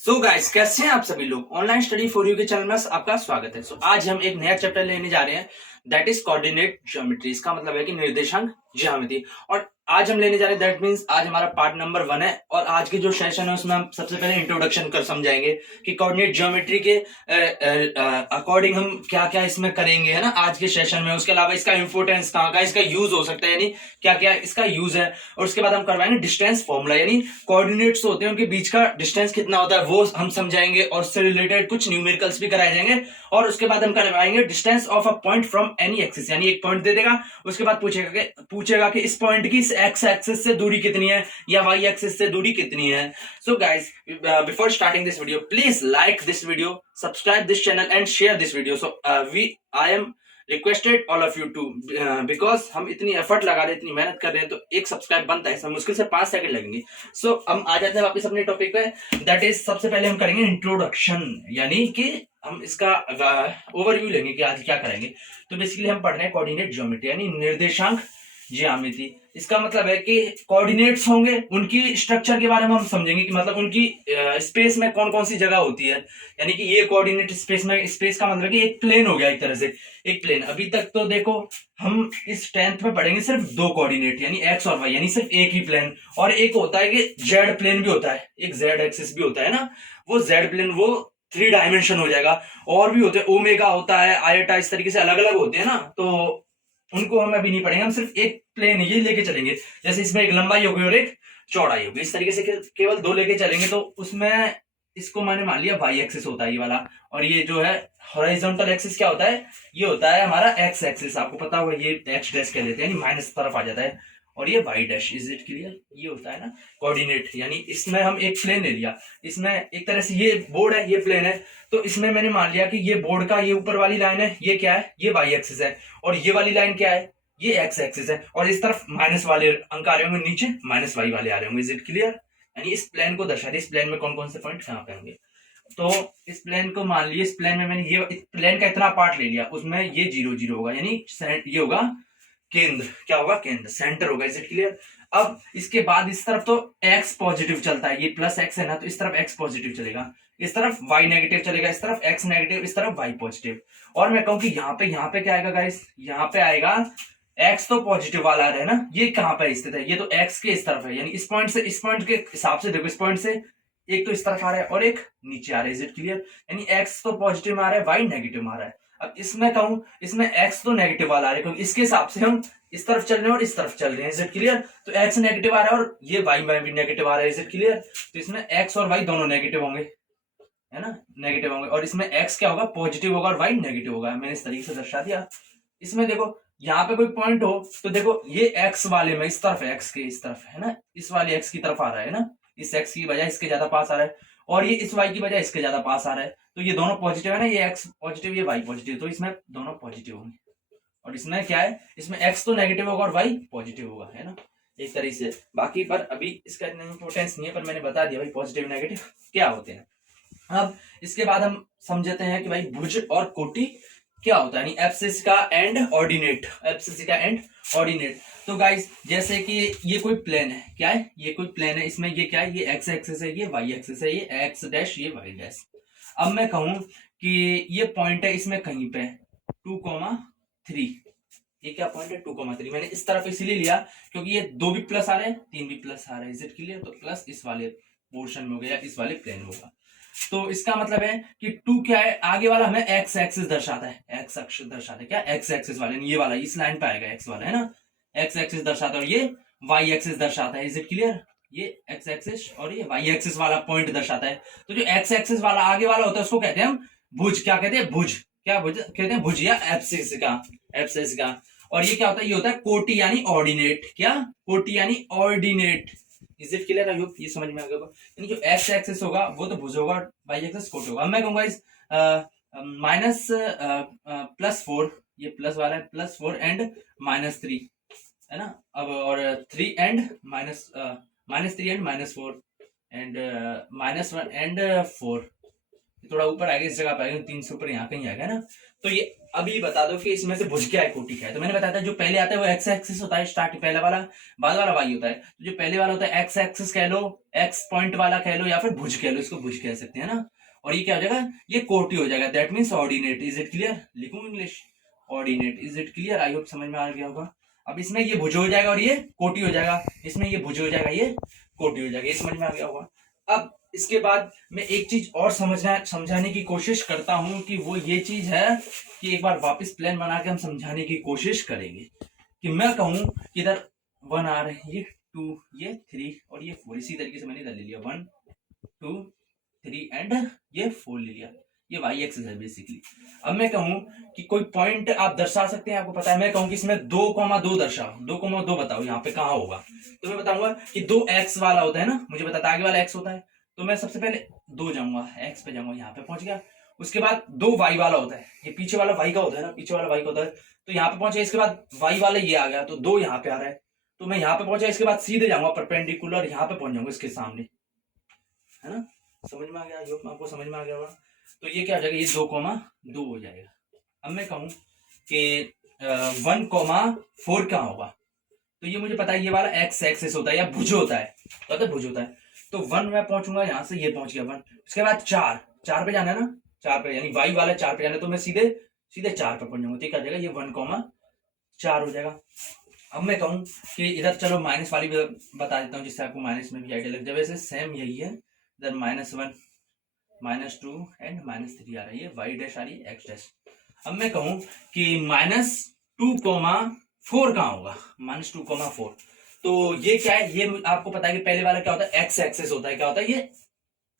So guys, कैसे हैं आप सभी लोग। ऑनलाइन स्टडी फॉर यू के चैनल में आपका स्वागत है। आज हम एक नया चैप्टर लेने जा रहे हैं, दैट इज कोऑर्डिनेट ज्योमेट्री। इसका मतलब है कि निर्देशांक ज्यामिति। और आज हम लेने जा रहे हैं, दैट मींस आज हमारा पार्ट नंबर 1 है। और आज के जो सेशन है उसमें हम सबसे पहले इंट्रोडक्शन कर समझाएंगे कि कोऑर्डिनेट ज्योमेट्री के अकॉर्डिंग हम क्या क्या इसमें करेंगे, है ना, आज के सेशन में। उसके अलावा इसका इंपोर्टेंस कहाँ का, इसका यूज हो सकता है, यानी क्या क्या इसका यूज है। और उसके बाद हम करवाएंगे डिस्टेंस फॉर्मूला, यानी कोऑर्डिनेट्स होते हैं उनके बीच का डिस्टेंस कितना होता है वो हम समझाएंगे। और उससे रिलेटेड कुछ न्यूमेरिकल्स भी कराए जाएंगे। और उसके बाद हम करवाएंगे distance of a point from any axis, यानी एक पॉइंट दे देगा, उसके बाद पूछेगा कि इस पॉइंट की इस एक्स एक्सिस से दूरी कितनी है या वाई एक्सिस से दूरी कितनी है। So guys, before starting this video, please like this video, subscribe this channel and share this video. So I am requested all of you to, because हम इतनी एफर्ट लगा रहे हैं, इतनी मेहनत कर रहे हैं, तो एक सब्सक्राइब बनता है, इसमें मुश्किल से 5 सेकंड लगेंगे। सो हम आ जाते हैं वापस अपने टॉपिक पे, दैट इज सबसे पहले हम करेंगे इंट्रोडक्शन, यानी कि हम इसका ओवरव्यू लेंगे कि आज क्या करेंगे। तो बेसिकली हम पढ़ रहे हैं कोऑर्डिनेट ज्योमेट्री, यानी निर्देशांक ज्यामिति। इसका मतलब है कि कोऑर्डिनेट्स होंगे, उनकी स्ट्रक्चर के बारे में हम समझेंगे कि मतलब उनकी स्पेस में कौन कौन सी जगह होती है। यानी कि ये कोऑर्डिनेट स्पेस में, स्पेस का मतलब कि एक प्लेन हो गया एक तरह से, एक प्लेन। अभी तक तो देखो हम इस 10th में पढ़ेंगे सिर्फ 2 कोऑर्डिनेट, यानी एक्स और वाई, यानी सिर्फ एक ही प्लेन। और एक होता है कि जेड प्लेन भी होता है, एक जेड एक्सिस भी होता है ना, वो जेड प्लेन, वो 3 डायमेंशन हो जाएगा। और भी होते हैं, ओमेगा होता है, आयटा, इस तरीके से अलग अलग होते हैं ना, तो उनको हम अभी नहीं पढ़ेंगे। हम सिर्फ एक प्लेन ये लेके चलेंगे, जैसे इसमें एक लंबाई होगी और एक चौड़ाई होगी, इस तरीके से केवल 2 लेके चलेंगे। तो उसमें इसको मैंने मान लिया वाई एक्सिस होता है ये वाला, और ये जो है हॉरिजॉन्टल एक्सिस क्या होता है, ये होता है हमारा एक्स एक्सिस। आपको पता होगा ये एक्स डैश कह देते हैं, यानी माइनस तरफ आ जाता है। और ये Y dash, is it clear, ये होता है ना कोऑर्डिनेट। यानी इसमें हम एक प्लेन ले लिया, इसमें एक तरह से ये बोर्ड है, ये प्लेन है, तो इसमें मैंने मान लिया कि ये बोर्ड का ये ऊपर वाली लाइन है, ये क्या है, ये वाई एक्सिस है। और ये वाली लाइन क्या है, ये एक्स एक्सिस है। और इस तरफ माइनस वाले अंक आ रहे होंगे, नीचे माइनस वाई वाले आ रहे होंगे, इज इट क्लियर। यानी इस प्लेन को दर्शा दे, इस प्लेन में कौन कौन से पॉइंट कहां पे होंगे। तो इस प्लेन को मान लिया, इस प्लेन में मैंने ये इस प्लेन का इतना पार्ट ले लिया, उसमें ये 0 0 होगा, यानी ये होगा केंद्र, क्या होगा, केंद्र, सेंटर होगा, इज इट क्लियर। अब इसके बाद इस तरफ तो एक्स पॉजिटिव चलता है, ये प्लस एक्स है ना, तो इस तरफ एक्स पॉजिटिव चलेगा, इस तरफ वाई नेगेटिव चलेगा, इस तरफ एक्स नेगेटिव, इस तरफ वाई पॉजिटिव। और मैं कहूं कि यहाँ पे क्या आएगा गाइस, यहाँ पे आएगा एक्स तो पॉजिटिव वाला आ रहा है ना, ये कहां पे स्थित है, ये तो एक्स के इस तरफ है, यानी इस पॉइंट से, इस पॉइंट के हिसाब से देखो, इस पॉइंट से एक तो इस तरफ आ रहा है और एक नीचे आ रहा है, इज इट क्लियर। यानी एक्स तो पॉजिटिव में आ रहा है, वाई नेगेटिव में आ रहा है। अब इसमें कहूं, इसमें एक्स तो नेगेटिव वाला आ रहा है, क्योंकि इसके हिसाब से हम इस तरफ चल रहे हैं और इस तरफ चल रहे हैं, इज इट क्लियर। तो एक्स नेगेटिव आ रहा है और ये वाई में भी नेगेटिव आ रहा है, इज इट क्लियर। तो इसमें एक्स और वाई दोनों नेगेटिव होंगे, है ना, नेगेटिव होंगे। और इसमें एक्स क्या होगा, पॉजिटिव होगा, और वाई नेगेटिव होगा। मैंने इस तरीके से दर्शा दिया। इसमें देखो यहाँ पे कोई पॉइंट हो तो देखो, ये एक्स वाले में इस तरफ है, एक्स के इस तरफ है ना, इस वाले एक्स की तरफ आ रहा है ना, इस एक्स की बजाय इसके ज्यादा पास आ रहा है। और ये इस वाई की बजाय इसके ज्यादा पास आ रहा है, तो ये दोनों पॉजिटिव है ना, ये एक्स पॉजिटिव, ये वाई पॉजिटिव, तो इसमें दोनों पॉजिटिव होंगे। और इसमें क्या है, इसमें एक्स तो नेगेटिव होगा और वाई पॉजिटिव होगा, है ना, एक तरीके से। बाकी पर अभी इसका इतना इंपॉर्टेंस नहीं है, पर मैंने बता दिया भाई पॉजिटिव नेगेटिव क्या होते हैं। अब इसके बाद हम समझते हैं कि भाई भुज और कोटि क्या होता है, यानी एब्सिस का एंड ऑर्डिनेट, एब्सिस का एंड ऑर्डिनेट। तो गाइस, जैसे कि ये कोई प्लेन है, क्या है, ये कोई प्लेन है, इसमें ये क्या है, ये एक्स एक्सिस है, ये वाई एक्सिस है, ये एक्स डैश, ये वाई डैश। अब मैं कहूं कि ये पॉइंट है इसमें कहीं पे 2,3, ये क्या पॉइंट है 2,3। मैंने इस तरफ इसीलिए लिया क्योंकि ये 2 भी प्लस आ रहे हैं, 3 भी प्लस आ रहे हैं, इज इट क्लियर। तो प्लस इस वाले पोर्शन में हो गया, इस वाले प्लेन में होगा। तो इसका मतलब है कि 2 क्या है, आगे वाला हमें एक्स एक्सिस दर्शाता है, एक्स अक्ष दर्शाता है, क्या, एक्स एक्सिस वाले, ये वाला इस लाइन पे आएगा, एक्स वाला, है ना, एक्स एक्सिस दर्शाता है। और ये वाई एक्सिस दर्शाता है, इज इट क्लियर। ये एक्स एक्सिस और ये वाई एक्सिस वाला पॉइंट दर्शाता है। तो जो एक्स एक्सिस वाला आगे वाला होता है उसको कहते हैं हम भुज, क्या कहते हैं, भुज, क्या भुज कहते हैं, भुज या एब्सिस का, एब्सिस का। और ये क्या होता है, ये होता है कोटि यानी ऑर्डिनेट, क्या, कोटि यानी ordinate, is it clear. I hope ये समझ में आ गया। यानी जो एक्स एक्सिस होगा वो तो भुज होगा, वाई एक्सिस कोट होगा। मैं कहूंगा इस माइनस +4, ये प्लस वाला है, +4 एंड -3, है ना। अब और 3 एंड -3 एंड -4 एंड -1 एंड 4, थोड़ा ऊपर आएगा, इस जगह पे आएगा, 3 से ऊपर यहाँ कहीं आएगा ना। तो ये अभी बता दो कि इसमें से भुज क्या है, कोटि क्या है। तो मैंने बताया था जो पहले आता है वो एक्स एक्सिस होता है, स्टार्ट पहले वाला, बाद वाला वाई होता है। तो जो पहले वाला होता है एक्स एक्सिस कह लो, एक्स पॉइंट वाला कह लो, या फिर भुज कह लो, इसको भुज कह सकते हैं ना। और ये क्या हो जाएगा, ये कोटि हो जाएगा। That means ordinate. Is it clear? लिखूं English, ordinate. Is it clear? I hope समझ में आ गया होगा। अब इसमें ये भुज हो जाएगा और ये कोटि हो जाएगा, इसमें ये भुज हो जाएगा, ये कोटि हो जाएगा। ये समझ में आ गया होगा। अब इसके बाद मैं एक चीज और समझाने की कोशिश करता हूं कि वो ये चीज है कि एक बार वापस प्लान बना के हम समझाने की कोशिश करेंगे। कि मैं कहूं कि इधर 1 आ रहा है, ये 2, ये 3 और ये 4, इसी तरीके से मैंने इधर ले लिया 1 2 3 एंड ये 4 ले लिया। ये वाई एक्सिस है बेसिकली। अब मैं कहूं कि कोई पॉइंट आप दर्शा सकते हैं, आपको पता है। मैं कहूं कि इसमें 2,2 दर्शाओ, 2,2 बताओ यहाँ पे कहां होगा। तो मैं बताऊंगा कि 2x वाला होता है ना, मुझे बताता है आगे वाला x होता है। तो मैं सबसे पहले 2 जाऊंगा, x पे जाऊंगा, यहाँ पे पहुंच गया। उसके बाद 2 y वाला होता है, ये पीछे वाला y का होता है ना, पीछे वाला y का होता है। तो यहाँ पे पहुंचे, इसके बाद y वाला ये आ गया, तो 2 यहाँ पे आ रहा है। तो मैं यहाँ पे पहुंचा, इसके बाद सीधे जाऊंगा परपेंडिकुलर, यहाँ पे पहुंच जाऊंगा इसके सामने, है ना। समझ में आ गया? आपको समझ में आ गया होगा। तो ये क्या हो जाएगा, ये 2,2 हो जाएगा। अब मैं कहूं कि 1,4 क्या होगा। तो ये मुझे पता है, ये वाला एक्स एक्सिस होता है या भुज होता है, तो भुज होता है। तो 1 मैं पहुंचूंगा, यहां से ये पहुंच गया 1। उसके बाद 4 पे जाना है ना, 4 पे, यानी वाई वाला 4 पे जाना है। तो मैं सीधे सीधे 4 पे पहुंच जाऊंगा। तो क्या हो जाएगा, ये 1,4 हो जाएगा। अब मैं कहूं कि इधर चलो माइनस वाली भी बता देता हूँ, जिससे आपको माइनस में भी आइडिया लग जाए। वैसे सेम यही है, इधर -1 -2 एंड -3 आ रहा है, ये वाई डैश आ रही है, एक्स डैश। अब मैं कहूं कि -2,4 कहां होगा, -2,4। तो ये क्या है, ये आपको पता है कि पहले वाला क्या होता है, एक्स एक्सेस होता है। क्या होता है, ये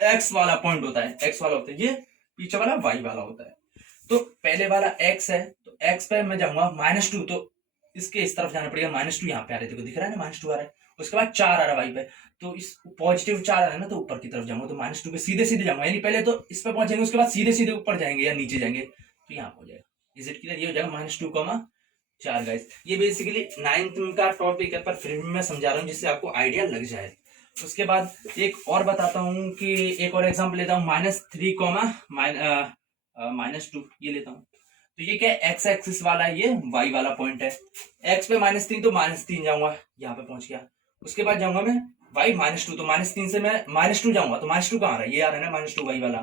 एक्स वाला पॉइंट होता है, एक्स वाला होता है, ये पीछे वाला वाई वाला होता है। तो पहले वाला एक्स है, तो एक्स पे मैं जाऊंगा -2, तो इसके इस तरफ जाना पड़ेगा। -2 यहाँ पे आ रहे थे, दिख रहा है ना, -2 आ रहा है। उसके बाद 4 आ रहा है वाई पे, तो इस पॉजिटिव 4 आ रहा है ना, तो ऊपर की तरफ जाऊंगा। तो -2 पे सीधे सीधे जाऊंगा, यानी पहले तो इस पे पहुंचेंगे, उसके बाद सीधे सीधे ऊपर जाएंगे या नीचे जाएंगे, तो यहाँ हो जाएगा। Is it clear? ये हो जाएगा -2,4 गाइस। ये बेसिकली 9th का टॉपिक है, पर फिर भी मैं समझा रहा हूँ जिससे आपको आइडिया लग जाए। उसके बाद एक और बताता हूँ कि एक और एग्जाम्पल लेता हूँ, -3, -2 ये लेता हूँ। तो ये क्या है, एक्स एक्सिस वाला है, ये वाई वाला पॉइंट है। एक्स पे -3, तो -3 जाऊंगा, यहाँ पे पहुंच गया। उसके बाद जाऊंगा मैं वाई -2, तो -3 से मैं -2 जाऊंगा। तो -2 कहाँ आ रहा है, ये आ रहा है ना -2 वाई वाला,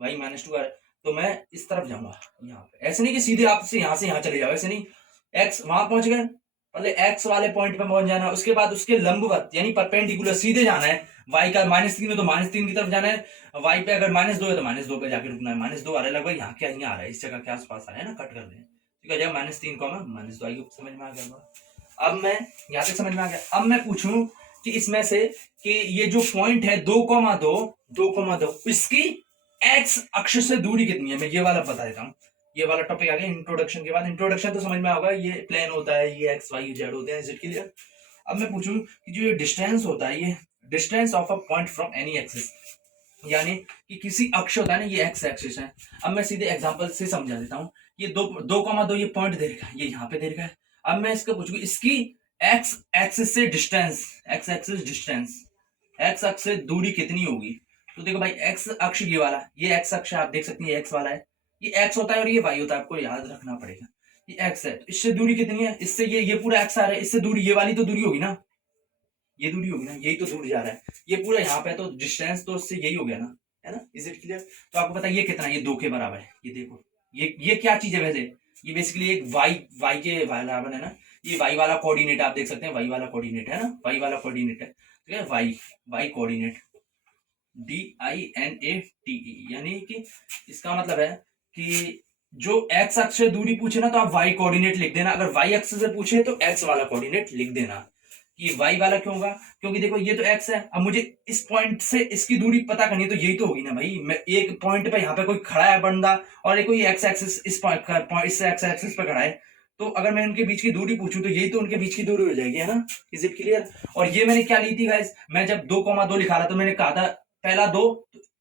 वाई -2 आ रहा है। तो मैं इस तरफ जाऊंगा, यहाँ पे। ऐसे नहीं कि सीधे आपसे यहाँ से यहाँ चले जाओ, ऐसे नहीं। एक्स वहां पहुंच गए, पहले एक्स वाले पॉइंट पे पहुंच जाना, उसके बाद उसके लंबवत यानी परपेंडिकुलर सीधे जाना है। वाई का -3 है तो -3 की तरफ जाना है। वाई पे अगर -2 है तो -2 पे जाके रुकना है। -2 आ रहा है लगभग, यहाँ क्या यहाँ आ रहा है, इस जगह के आसपास आ रहा है ना, कट कर रहे हैं। ठीक है, -3, -2 आई, समझ में आ गया होगा। अब मैं यहाँ तक समझ में आ गया। अब मैं पूछूं कि इसमें से कि ये जो पॉइंट है 2,2 इसकी एक्स अक्ष से दूरी कितनी है, मैं ये वाला बता देता हूँ। ये वाला टॉपिक आ गया इंट्रोडक्शन के बाद। इंट्रोडक्शन तो समझ में होगा, ये प्लेन होता है, ये एक्स वाई जेड होते हैं, इज इट क्लियर? अब मैं पूछूं कि जो ये डिस्टेंस होता है, ये distance of a point from any axis, यानी कि किसी अक्ष होता है ना, ये एक्स एक्सिस है। अब मैं सीधे एग्जांपल से समझा देता हूँ। ये 2,2 ये पॉइंट दे रखा है, ये यहाँ पे दे रखा है। अब मैं इसको पूछूंगी इसकी एक्स एक्सिस से distance, x axis distance, x अक्ष से दूरी कितनी होगी। तो देखो भाई, एक्स अक्ष ये वाला, ये एक्स अक्ष आप देख सकते हैं, एक्स वाला है, ये एक्स होता है और ये वाई होता है, आपको याद रखना पड़ेगा। ये एक्स है, तो इससे दूरी कितनी है, इससे ये पूरा एक्स आ रहा है, इससे दूरी ये वाली तो दूरी होगी ना, ये दूरी होगी ना, यही तो दूर जा रहा है, ये पूरा यहाँ पे, तो डिस्टेंस तो इससे यही हो गया ना, है ना। Is it clear? तो आपको पता है ये कितना, ये 2 के बराबर है। ये देखो, ये क्या चीज है वैसे, ये बेसिकली एक वाई के बराबर है ना। ये वाई वाला कोऑर्डिनेट आप देख सकते हैं, वाई वाला कोऑर्डिनेट है ना, वाई वाला कोऑर्डिनेट है, ठीक है, वाई कोऑर्डिनेट, DINATE, यानी कि इसका मतलब है कि जो एक्स अक्ष से दूरी पूछे ना, तो आप वाई कोऑर्डिनेट लिख देना। अगर वाई अक्ष से पूछे तो एक्स वाला कोऑर्डिनेट लिख देना। कि वाई वाला क्यों होगा, क्योंकि देखो ये तो एक्स है, अब मुझे इस पॉइंट से इसकी दूरी पता करनी है, तो यही तो होगी ना भाई। मैं एक पॉइंट पे यहाँ पे कोई खड़ा है बंदा, और एक कोई एक्स एक्सिस इस एक्स एक्सिस पे खड़ा है, तो अगर मैं उनके बीच की दूरी पूछूं तो यही तो उनके बीच की दूरी हो जाएगी, है ना। Is it clear? और ये मैंने क्या ली थी गाइस, मैं जब 2,2 लिखा रहा तो मैंने कहा था पहला 2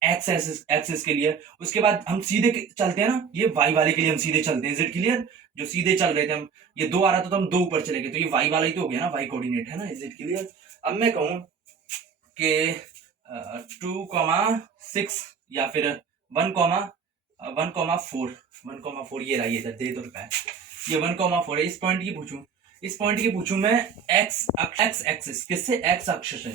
एक्स एक्सिस के लिए, उसके बाद हम सीधे चलते हैं ना, ये वाई वाले के लिए हम सीधे चलते हैं। Is it clear? जो सीधे चल रहे थे हम, ये 2 आ रहा था तो हम 2 ऊपर चले गए, तो ये वाई वाला ही तो हो गया ना, वाई कोऑर्डिनेट है ना। Is it clear? अब मैं कहूं कि 2,6 या फिर 1,4 ये रहा, ये इधर दे दो रुपए, ये 1,4 है। इस पॉइंट की पूछूं मैं एक्स एक्सिस, किससे? एक्स अक्ष से,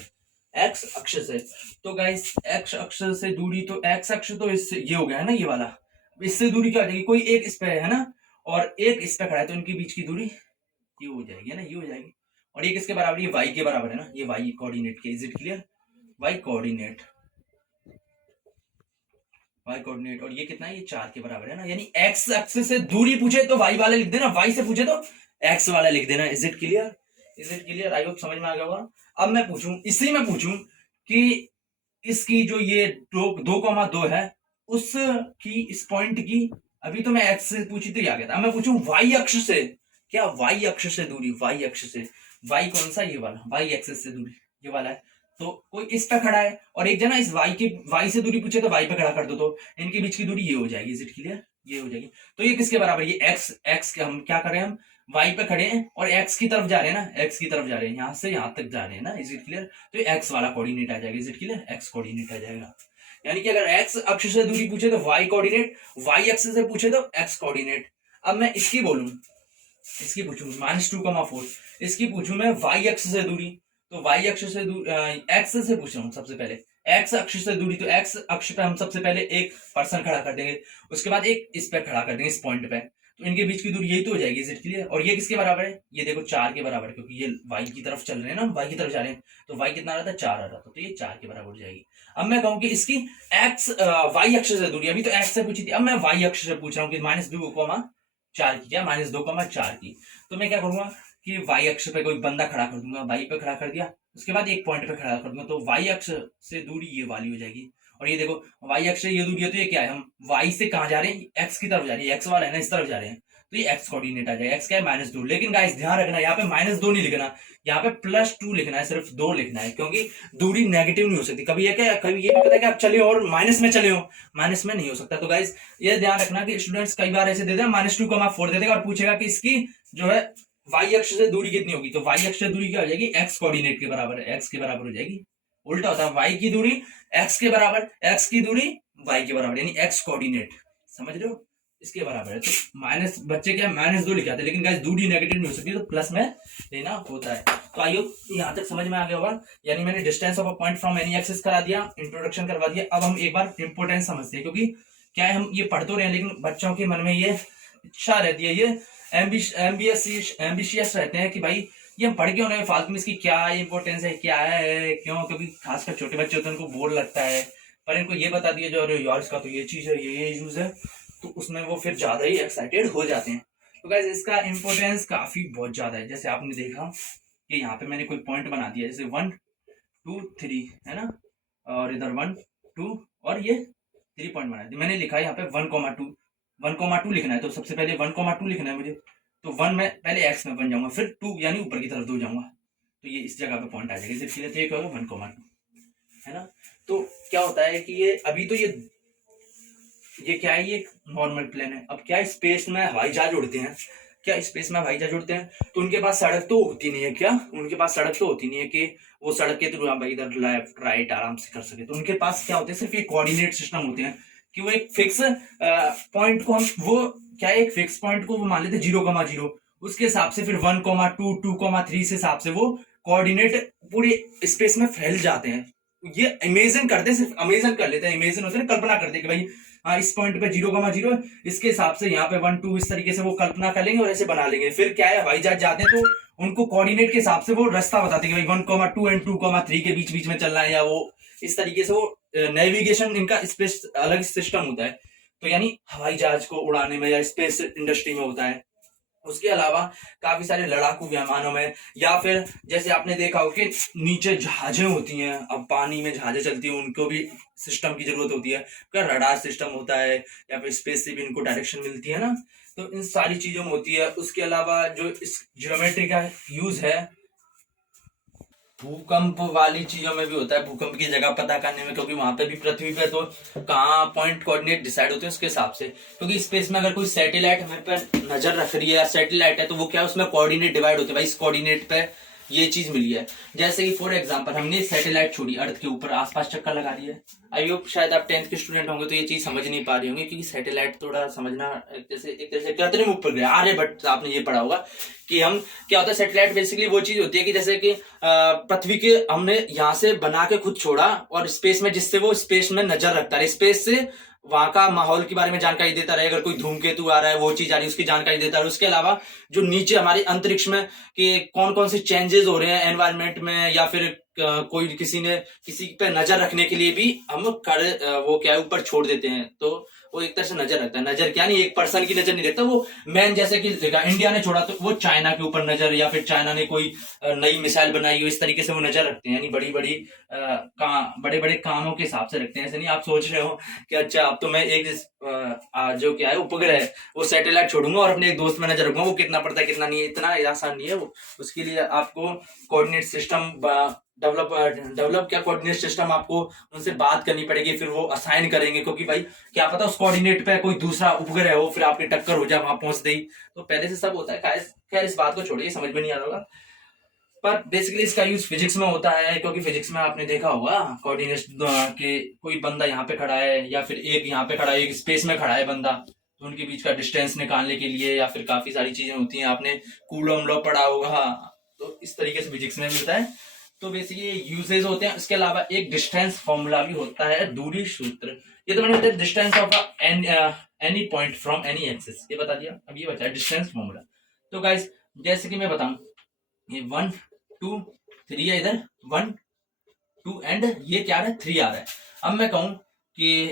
एक्स अक्ष से। तो गाइस एक्स अक्ष से दूरी, तो एक्स अक्ष तो इससे ये हो गया है ना, ये वाला। इससे दूरी क्या हो जाएगी? कोई एक इस पे है ना, और एक इस पे खड़ा है, तो इनके बीच की दूरी ये हो जाएगी ना, ये हो जाएगी। और ये किसके बराबर? ये वाई के बराबर है ना, ये वाई कोऑर्डिनेट के। Is it clear? Y coordinate, और ये कितना है? ये 4 के बराबर है ना। यानी एक्स एक्सिस से दूरी पूछे तो वाई वाला लिख देना, वाई से पूछे तो एक्स वाला लिख देना। Is it clear? I hope समझ में आ गया होगा। अब मैं पूछूं, इसी में पूछूं कि इसकी जो ये 2,2 है, उसकी इस पॉइंट की, अभी तो मैं एक्स से पूछी तो आ गया था। अब मैं पूछूं वाई अक्ष से, क्या वाई अक्ष से दूरी, वाई अक्ष से, वाई कौन सा? ये वाला, वाई एक्सिस से दूरी ये वाला है। तो कोई इस पे खड़ा है और एक जना इस वाई से दूरी पूछे तो वाई पे खड़ा कर दो, तो इनके बीच की दूरी ये हो जाएगी। Is it clear? ये हो जाएगी। तो ये किसके बराबर? ये एक्स के, हम क्या कर रहे हैं? हम वाई पे खड़े हैं और एक्स की तरफ जा रहे हैं ना, एक्स की तरफ जा रहे हैं, यहां से यहां तक जा रहे हैं ना। Is it clear? तो ये एक्स वाला कोऑर्डिनेट आ जाएगा। Is it clear? X coordinate आ जाएगा। यानी कि अगर एक्स अक्ष से दूरी पूछे तो वाई कोऑर्डिनेट, वाई अक्ष से पूछे तो एक्स कोऑर्डिनेट। अब मैं इसकी बोलूं, इसकी पूछूं -2,4, इसकी पूछूं मैं वाई अक्ष से दूरी, तो वाई अक्ष से एक्स से पूछ रहा हूं सबसे पहले। एक्स अक्ष से दूरी, तो एक्स अक्ष पे हम सबसे पहले एक पर्सन खड़ा कर देंगे, उसके बाद एक इस पे खड़ा कर देंगे, इस पॉइंट पे। तो इनके बीच की दूरी यही तो हो जाएगी। Is it clear? और ये किसके बराबर है? ये देखो 4 के बराबर है, क्योंकि ये वाई की तरफ चल रहे हैं ना, वाई की तरफ जा रहे हैं, तो वाई कितना आ रहा था? 4 आ रहा था, तो ये 4 के बराबर हो जाएगी। अब मैं कहूं कि इसकी एक्स वाई अक्ष से दूरी, अभी तो एक्स से पूछी थी, अब मैं वाई अक्ष से पूछ रहा हूँ कि -2,4 की, क्या -2,4 की। तो मैं क्या करूंगा कि वाई अक्ष पे कोई बंदा खड़ा कर दूंगा, वाई पे खड़ा कर दिया, उसके बाद एक पॉइंट पे खड़ा कर दूंगा, तो वाई अक्ष से दूरी ये वाली हो जाएगी। और ये देखो वाई अक्ष से ये दूरी है, तो ये क्या है? हम वाई से कहां जा रहे हैं? एक्स की तरफ जा रहे हैं, एक्स वाला है ना, इस तरफ जा रहे हैं, तो ये एक्स कोऑर्डिनेट आ जाएगा। एक्स क्या है? -2। लेकिन गाइस ध्यान रखना, यहाँ पे -2 नहीं लिखना, यहाँ पे +2 लिखना है, सिर्फ 2 लिखना है, क्योंकि दूरी नेगेटिव नहीं हो सकती। कभी ये क्या, कभी ये भी पता है कि आप चले और माइनस में चले हो, माइनस में नहीं हो सकता। तो गाइस ये ध्यान रखना कि स्टूडेंट्स कई बार ऐसे दे देगा -2,4 दे देगा और पूछेगा कि इसकी जो है वाई अक्ष से दूरी कितनी होगी, तो वाई अक्ष से दूरी क्या हो जाएगी? एक्स कोऑर्डिनेट के बराबर है, एक्स के बराबर हो जाएगी। उल्टा होता है, वाई की दूरी एक्स के बराबर, एक्स की दूरी वाई के बराबर, यानी एक्स कोऑर्डिनेट, समझ रहे हो? इसके बराबर है। तो माइनस, बच्चे क्या -2 लिखे आते हैं, लेकिन गाइस दूरी नेगेटिव नहीं हो सकती, तो प्लस में लेना होता है। तो आइए यहां तक समझ में आ गया होगा। यानी मैंने distance of a point from any axis करा दिया, इंट्रोडक्शन करवा दिया। अब हम एक बार इंपोर्टेंस समझते हैं, क्योंकि क्या है, हम ये पढ़ तो रहे हैं, लेकिन बच्चों के मन में ये इच्छा रहती है, ये एम्बिशियस रहते हैं कि भाई ये हम पढ़ क्यों रहे हैं फालतू में, इसकी क्या इंपॉर्टेंस है, क्या है, क्यों? क्योंकि खासकर छोटे बच्चे होते हैं, उनको बोर लगता है, पर इनको ये बता दिया जो, अरे यार इसका तो ये चीज है, ये यूज है, तो उसमें वो फिर ज्यादा ही एक्साइटेड हो जाते हैं। तो गाइस इसका इंपॉर्टेंस काफी बहुत ज्यादा है। जैसे आपने देखा कि यहाँ पे मैंने कोई पॉइंट बना दिया, जैसे 1 2 3 है ना, और इधर 1 2 और ये 3 पॉइंट बना दिया। मैंने लिखा है यहाँ पे 1,2 लिखना है, तो सबसे पहले 1,2 लिखना है मुझे। तो 1 में पहले एक्स में बन जाऊंगा, फिर 2 यानी ऊपर की तरफ 2 जाऊंगा, तो ये इस जगह पे पॉइंट आ जाएगा। इसलिए तो ये क्या होगा? 1,2 है ना। तो क्या होता है कि ये अभी तो ये क्या है? ये नॉर्मल प्लेन है। अब क्या स्पेस में हवाई जहाज उड़ते हैं, क्या स्पेस में हवाई जहाज उड़ते हैं, तो उनके पास सड़क तो होती नहीं है। क्या उनके पास सड़क तो होती नहीं है कि वो सड़क के थ्रू भाई इधर लेफ्ट राइट आराम से कर सके। तो उनके पास क्या होते हैं? सिर्फ ये कोऑर्डिनेट सिस्टम होते हैं कि वो एक फिक्स पॉइंट को, हम वो क्या है, एक फिक्स पॉइंट को वो मान लेते 0,0, उसके हिसाब से फिर 1,2 2,3 से हिसाब से वो कोऑर्डिनेट पूरे स्पेस में फैल जाते हैं। ये इमेजिन करते हैं, सिर्फ इमेजिन कर लेते हैं, इमेजिन होते हैं, कल्पना करते हैं कि भाई हाँ इस पॉइंट पे 0,0, इसके हिसाब से यहाँ पे 1 2 इस तरीके से वो कल्पना कर लेंगे और ऐसे बना लेंगे। फिर क्या है, हवाई जहाज जाते हैं तो उनको कोऑर्डिनेट के हिसाब से वो रास्ता बताते हैं कि भाई 1,2 एंड 2,3 के बीच बीच में चलना है, या वो इस तरीके से वो नेविगेशन, इनका स्पेस अलग सिस्टम होता है। तो यानी हवाई जहाज को उड़ाने में या स्पेस इंडस्ट्री में होता है। उसके अलावा काफी सारे लड़ाकू विमानों में, या फिर जैसे आपने देखा हो कि नीचे जहाजें होती हैं, अब पानी में जहाजें चलती हैं, उनको भी सिस्टम की जरूरत होती है। क्या रडार सिस्टम होता है, या फिर स्पेस से भी इनको डायरेक्शन मिलती है ना, तो इन सारी चीजों में होती है। उसके अलावा जो इस ज्योमेट्री का यूज है, भूकंप वाली चीजों में भी होता है, भूकंप की जगह पता करने में, क्योंकि वहां पे भी पृथ्वी पे तो कहाँ पॉइंट कोऑर्डिनेट डिसाइड होते हैं उसके हिसाब से। क्योंकि स्पेस में अगर कोई सैटेलाइट हमें पर नजर रख रही है या सैटेलाइट है, तो वो क्या है, उसमें कोऑर्डिनेट डिवाइड होते हैं, भाई इस कोऑर्डिनेट पे ये चीज मिली है। जैसे कि फॉर एग्जांपल हमने सैटेलाइट छोड़ी अर्थ के ऊपर, आसपास चक्कर लगा दिया है। आई होप शायद आप 10th के स्टूडेंट होंगे तो ये चीज समझ नहीं पा रहे होंगे, क्योंकि सैटेलाइट थोड़ा समझना एक तरह से कृत्रिम ऊपर गया आर्यभट्ट, आपने ये पढ़ा होगा कि हम क्या होता है सैटेलाइट बेसिकली वो चीज होती है कि जैसे कि पृथ्वी के हमने यहाँ से बना के खुद छोड़ा और स्पेस में, जिससे वो स्पेस में नजर रखता है, स्पेस से वहां का माहौल के बारे में जानकारी देता रहे, अगर कोई धूमकेतु आ रहा है वो चीज आ रही है उसकी जानकारी देता रहे। उसके अलावा जो नीचे हमारे अंतरिक्ष में कि कौन कौन से चेंजेस हो रहे हैं एनवायरमेंट में, या फिर कोई किसी ने किसी पे नजर रखने के लिए भी हम वो क्या है ऊपर छोड़ देते हैं, तो वो एक तरह से नजर रखता है। नजर क्या नहीं, एक पर्सन की नजर नहीं रखता वो, मैन जैसे कि इंडिया ने छोड़ा तो वो चाइना के ऊपर नजर, या फिर चाइना ने कोई नई मिसाइल बनाई हो, इस तरीके से वो नजर रखते हैं, यानी बड़ी बड़ी बड़े बड़े कामों के हिसाब से रखते हैं। ऐसे नहीं आप सोच रहे हो कि अच्छा अब तो मैं एक जो क्या है उपग्रह है वो सैटेलाइट छोड़ूंगा और अपने एक दोस्त में नजर रखूंगा, वो कितना पड़ता है कितना नहीं है, इतना आसान नहीं है वो। उसके लिए आपको कोऑर्डिनेट सिस्टम डेवलप क्या कोऑर्डिनेट सिस्टम आपको उनसे बात करनी पड़ेगी, फिर वो असाइन करेंगे, क्योंकि भाई क्या पता उस कोऑर्डिनेट पे कोई दूसरा उपग्रह हो फिर आपकी टक्कर हो जाए वहां पहुंच गई, तो पहले से सब होता है। खैर इस बात को छोड़िए, समझ में नहीं आ रहा होगा, पर बेसिकली इसका यूज फिजिक्स में होता है, क्योंकि फिजिक्स में आपने देखा होगा कोऑर्डिनेट के कोई बंदा यहाँ पे खड़ा है या फिर एक यहाँ पे खड़ा है, एक स्पेस में खड़ा है बंदा, तो उनके बीच का डिस्टेंस निकालने के लिए या फिर काफी सारी चीजें होती हैं, आपने कूलॉम लॉ पढ़ा होगा, तो इस तरीके से फिजिक्स में भी होता है। तो बेसिकली यूजेज होते हैं। इसके अलावा एक डिस्टेंस फॉर्मूला भी होता है, दूरी सूत्र। ये तो मैंने बताया distance of any point from any axis, ये बता दिया। अब ये बचा डिस्टेंस फॉर्मूला। तो गाइस जैसे कि मैं बताऊं, ये 1 2 3 है, इधर 1 2 एंड ये क्या है 3 आ रहा है। अब मैं कहूं कि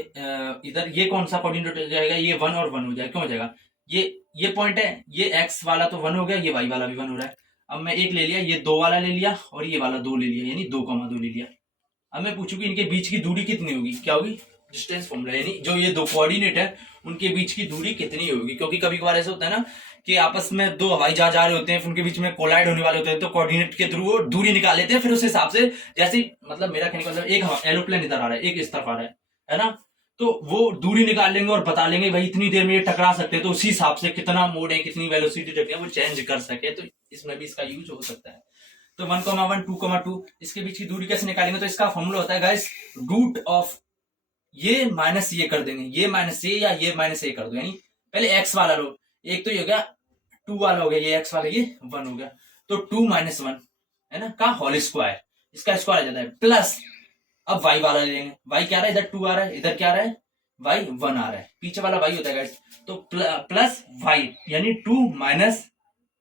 इधर ये कौन सा कोऑर्डिनेट हो जाएगा, ये 1 और 1 हो जाएगा, क्यों हो जाएगा, ये पॉइंट है, ये एक्स वाला तो 1 हो गया, ये वाई वाला भी 1 हो रहा है। अब मैं एक ले लिया, ये 2 वाला ले लिया और ये वाला 2 ले लिया, यानी 2,2 ले लिया। अब मैं पूछूं कि इनके बीच की दूरी कितनी होगी, क्या होगी, डिस्टेंस फॉर्मूला, यानी जो ये दो कोऑर्डिनेट है उनके बीच की दूरी कितनी होगी। क्योंकि कभी कभार ऐसा होता है ना कि आपस में दो हवाई जहाज आ रहे होते हैं, उनके बीच में कोलाइड होने वाले होते हैं, तो कोऑर्डिनेट के थ्रू वो दूरी निकाल लेते हैं, फिर उस हिसाब से जैसे मतलब मेरा कहने का मतलब एक एरोप्लेन इधर आ रहा है, एक इस तरफ आ रहा है ना, तो वो दूरी निकाल लेंगे और बता लेंगे भाई इतनी देर में ये टकरा सकते हैं, तो उसी हिसाब से कितना मोड है, कितनी वेलोसिटी जो है वो चेंज कर सके, तो इसमें भी इसका यूज हो सकता है। तो 1,1 2,2 इसके बीच की दूरी कैसे निकालेंगे, तो इसका फॉर्मूला होता है गाइस रूट ऑफ ये माइनस ये कर देंगे, ये माइनस ये या ये माइनस ये कर दो, यानी पहले एक्स वाला लो, एक तो ये हो गया 2 वाला हो गया, ये एक्स वाला ये 1 हो गया, तो 2 - 1 है ना का होल स्क्वायर, इसका स्क्वायर आ जाता है प्लस। अब y वाला ले लेंगे, y क्या आ रहा है, इधर 2 आ रहा है, इधर क्या आ रहा है y 1 आ रहा है, पीछे वाला y होता है गाइस, तो प्लस y यानी 2 -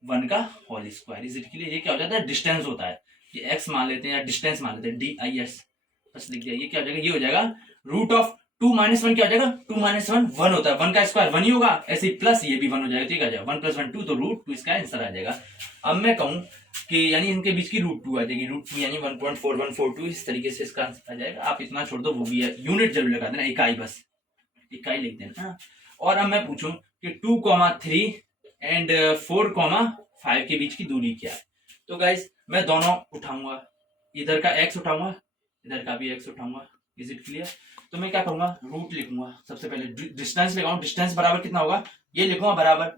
1 का होल स्क्वायर इज इट के लिए ये क्या हो जाता है डिस्टेंस होता है, ये x मान लेते हैं या डिस्टेंस मान लेते हैं DIS, बस लिख दिया। ये क्या हो जाएगा, ये हो जाएगा रूट ऑफ 2 - 1 क्या हो जाएगा, 2 - 1 1 होता है, 1 का स्क्वायर 1 ही होगा, ऐसे ही प्लस ये भी 1 हो जाएगा, तो क्या जाएगा 1 + 1 2, तो √2 इसका आंसर आ जाएगा। अब मैं कहूं कि यानी इनके बीच की √2 आ जाएगी, √2 यानी 1.4142, इस तरीके से इसका आंसर आ जाएगा। आप इतना छोड़ दो, वो भी है, यूनिट जरूर लगा देना, इकाई, बस इकाई लिख देना। और अब मैं पूछूं कि 2,3 एंड 4,5 के बीच की दूरी क्या है, तो गाइस मैं दोनों उठाऊंगा, इधर का x उठाऊंगा, इधर का भी x उठाऊंगा, इज इट क्लियर। तो मैं क्या करूंगा, रूट लिखूंगा, सबसे पहले डिस्टेंस लगाऊं, डिस्टेंस बराबर कितना होगा, ये लिखूंगा बराबर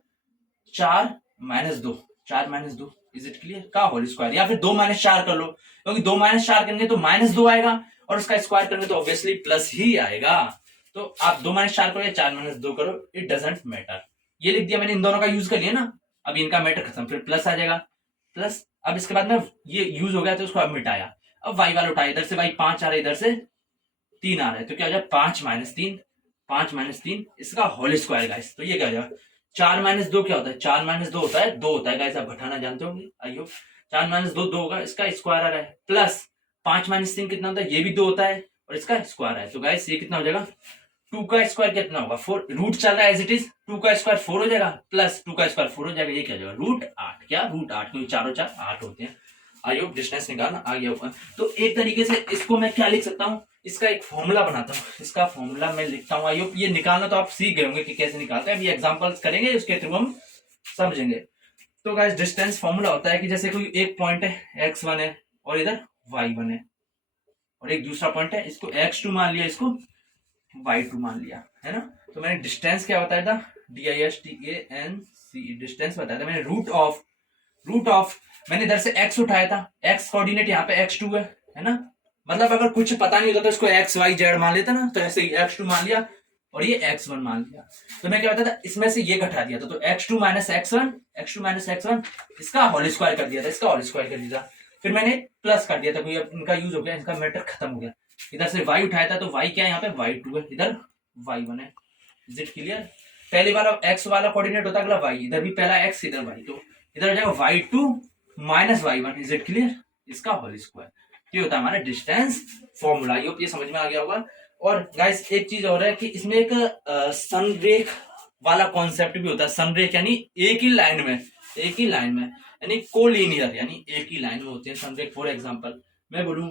4 - 2, 4 - 2 इज इट क्लियर का होल स्क्वायर, या फिर 2 - 4 कर लो, क्योंकि 2 - 4 करेंगे तो -2 आएगा और उसका स्क्वायर करेंगे तो ऑब्वियसली प्लस ही आएगा। तो आप 2 - 4 करो या 4 - 2 करो, इट डजंट मैटर। ये लिख दिया मैंने, इन दोनों का यूज कर लिया ना, अब इनका मैटर खत्म, फिर प्लस आ जाएगा प्लस। अब इसके बाद में ये यूज हो गया तो उसको अब मिटाया, अब वाई वाला उठाया, इधर से वाई 5 आ रहा है, इधर से 3 आ रहा है, तो क्या हो जाए 5 - 3, 5 - 3 इसका होल स्क्वायर गाइस। तो ये क्या हो जाएगा 4 - 2 क्या होता है, 4 - 2 होता है 2 होता है गाइस, आप घटाना जानते होंगे आइयो, 4 - 2 2 होगा, इसका स्क्वायर आ रहा है, प्लस 5 - 3 कितना होता है, ये भी 2 होता है और इसका स्क्वायर है, तो गाइस ये कितना हो जाएगा 2 का स्क्वायर कितना होगा 4, रूट चल रहा है एज इट इज, 2 का स्क्वायर 4 हो जाएगा प्लस 2 का स्क्वायर 4 हो जाएगा, ये क्या हो जाएगा √8, क्या √8, क्योंकि 4 और 4 8 होते हैं। आई होप डिस्टेंस निकालना आ गया होगा। तो एक तरीके से इसको मैं क्या लिख सकता हूँ, इसका एक फॉर्मूला बनाता हूँ, इसका फॉर्मूला मैं लिखता हूँ। आई होप ये निकालना तो आप सीख गए होंगे कि कैसे निकालते हैं, अभी एग्जांपल्स करेंगे उसके थ्रू हम समझेंगे। तो गाइस डिस्टेंस फॉर्मूला होता है कि जैसे कोई एक पॉइंट है x1 है और इधर y1 है, और एक दूसरा पॉइंट है, इसको x2 मान लिया, इसको y2 मान लिया, है ना। तो मैंने डिस्टेंस क्या बताया था, DISTANCE डिस्टेंस बताया था मैंने, रूट ऑफ मैंने इधर से x उठाया था, x कोऑर्डिनेट यहाँ पे x2 है ना। मतलब अगर कुछ पता नहीं होता तो इसको x y z मान लेता ना, तो ऐसे ही x2 मान लिया और ये x1 मान लिया। तो मैं क्या होता था, इसमें से ये घटा दिया था, तो x2 माइनस x1 इसका होल स्क्वायर कर दिया था, इसका होल स्क्वायर कर दिया था। फिर मैंने प्लस कर दिया था, कोई अब इनका यूज हो गया, इनका मैटर खत्म हो गया। इधर से y उठाया था, तो y क्या है यहाँ पे, y2 है, इधर y1 है। Is it clear? पहले वाला x वाला कोऑर्डिनेट होता है, अगला y, इधर भी पहला x, इधर y, तो इधर हो जाएगा y2 minus y1। Is it clear? इसका होल स्क्वायर। ये होता है हमारा डिस्टेंस फॉर्मूला। ये समझ में आ गया होगा। और गाइस एक चीज और है कि इसमें एक संरेख वाला कॉन्सेप्ट भी होता है। संरेख यानी एक ही लाइन में यानी कोलिनियर, यानी एक ही लाइन में होते हैं संरेख। फॉर एग्जांपल मैं बोलूं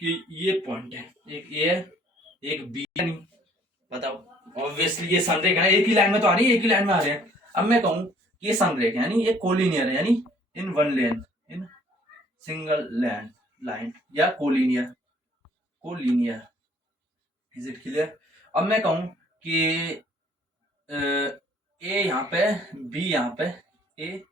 कि ये पॉइंट है, एक ए है, एक बी है, नहीं बताओ, ऑब्वियसली ये संरेख है, एक ही लाइन में तो आ रही है, एक ही लाइन में आ रहे हैं। अब मैं कहूं कि ये संरेख यानी ये कोलिनियर है, यानी in one lane, in single line या कोलिनियर। Is it clear? अब मैं कहूं कि ए यहाँ पे, बी यहाँ पे, ए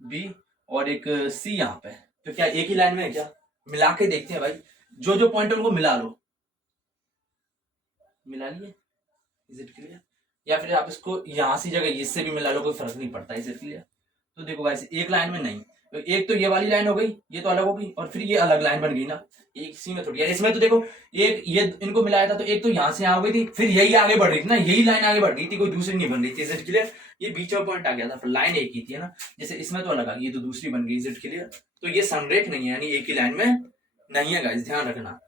बी और एक सी यहाँ पे, तो क्या एक ही लाइन में है क्या? मिला के देखते हैं भाई, जो जो पॉइंट है उनको मिला लो, मिला लिए। Is it clear? या फिर आप इसको यहां से जगह इससे भी मिला लो, कोई फर्क नहीं पड़ता। Is it clear? तो देखो गाइस, एक लाइन में नहीं, तो एक तो ये वाली लाइन हो गई, ये तो अलग हो गई, और फिर ये अलग लाइन बन गई ना, एक इसी में थोड़ी है। इसमें तो देखो एक ये इनको मिलाया था, तो एक तो यहां से यहां हो गई थी, फिर यही आगे बढ़ रही थी ना, यही लाइन आगे बढ़ रही थी, कोई दूसरी नहीं बन रही थी। Is it clear? ये बीच में पॉइंट आ गया था, फिर लाइन एक ही थी ना, जैसे इसमें तो अलग आ गई, ये तो दूसरी बन गई। Is it clear? तो ये संरेख नहीं है, यानी एक ही लाइन में नहीं है गाइस, ध्यान रखना।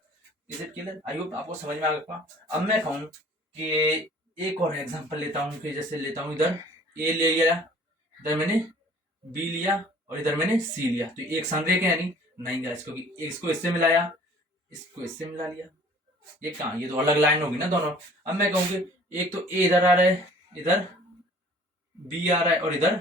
Is it clear? I hope आपको समझ में आ गया। अब मैं कहूं कि एक और एग्जांपल लेता हूं, कि जैसे लेता हूं इधर ए ले लिया, इधर मैंने बी लिया और इधर मैंने सी लिया, तो एक संरेख है यानी नहीं गाइस, क्योंकि इसको इससे मिलाया, इसको इससे मिला लिया, ये कहां, ये तो अलग लाइन होगी ना दोनों। अब मैं कहूंगी एक तो ए इधर आ रहा है, इधर बी आ रहा है और इधर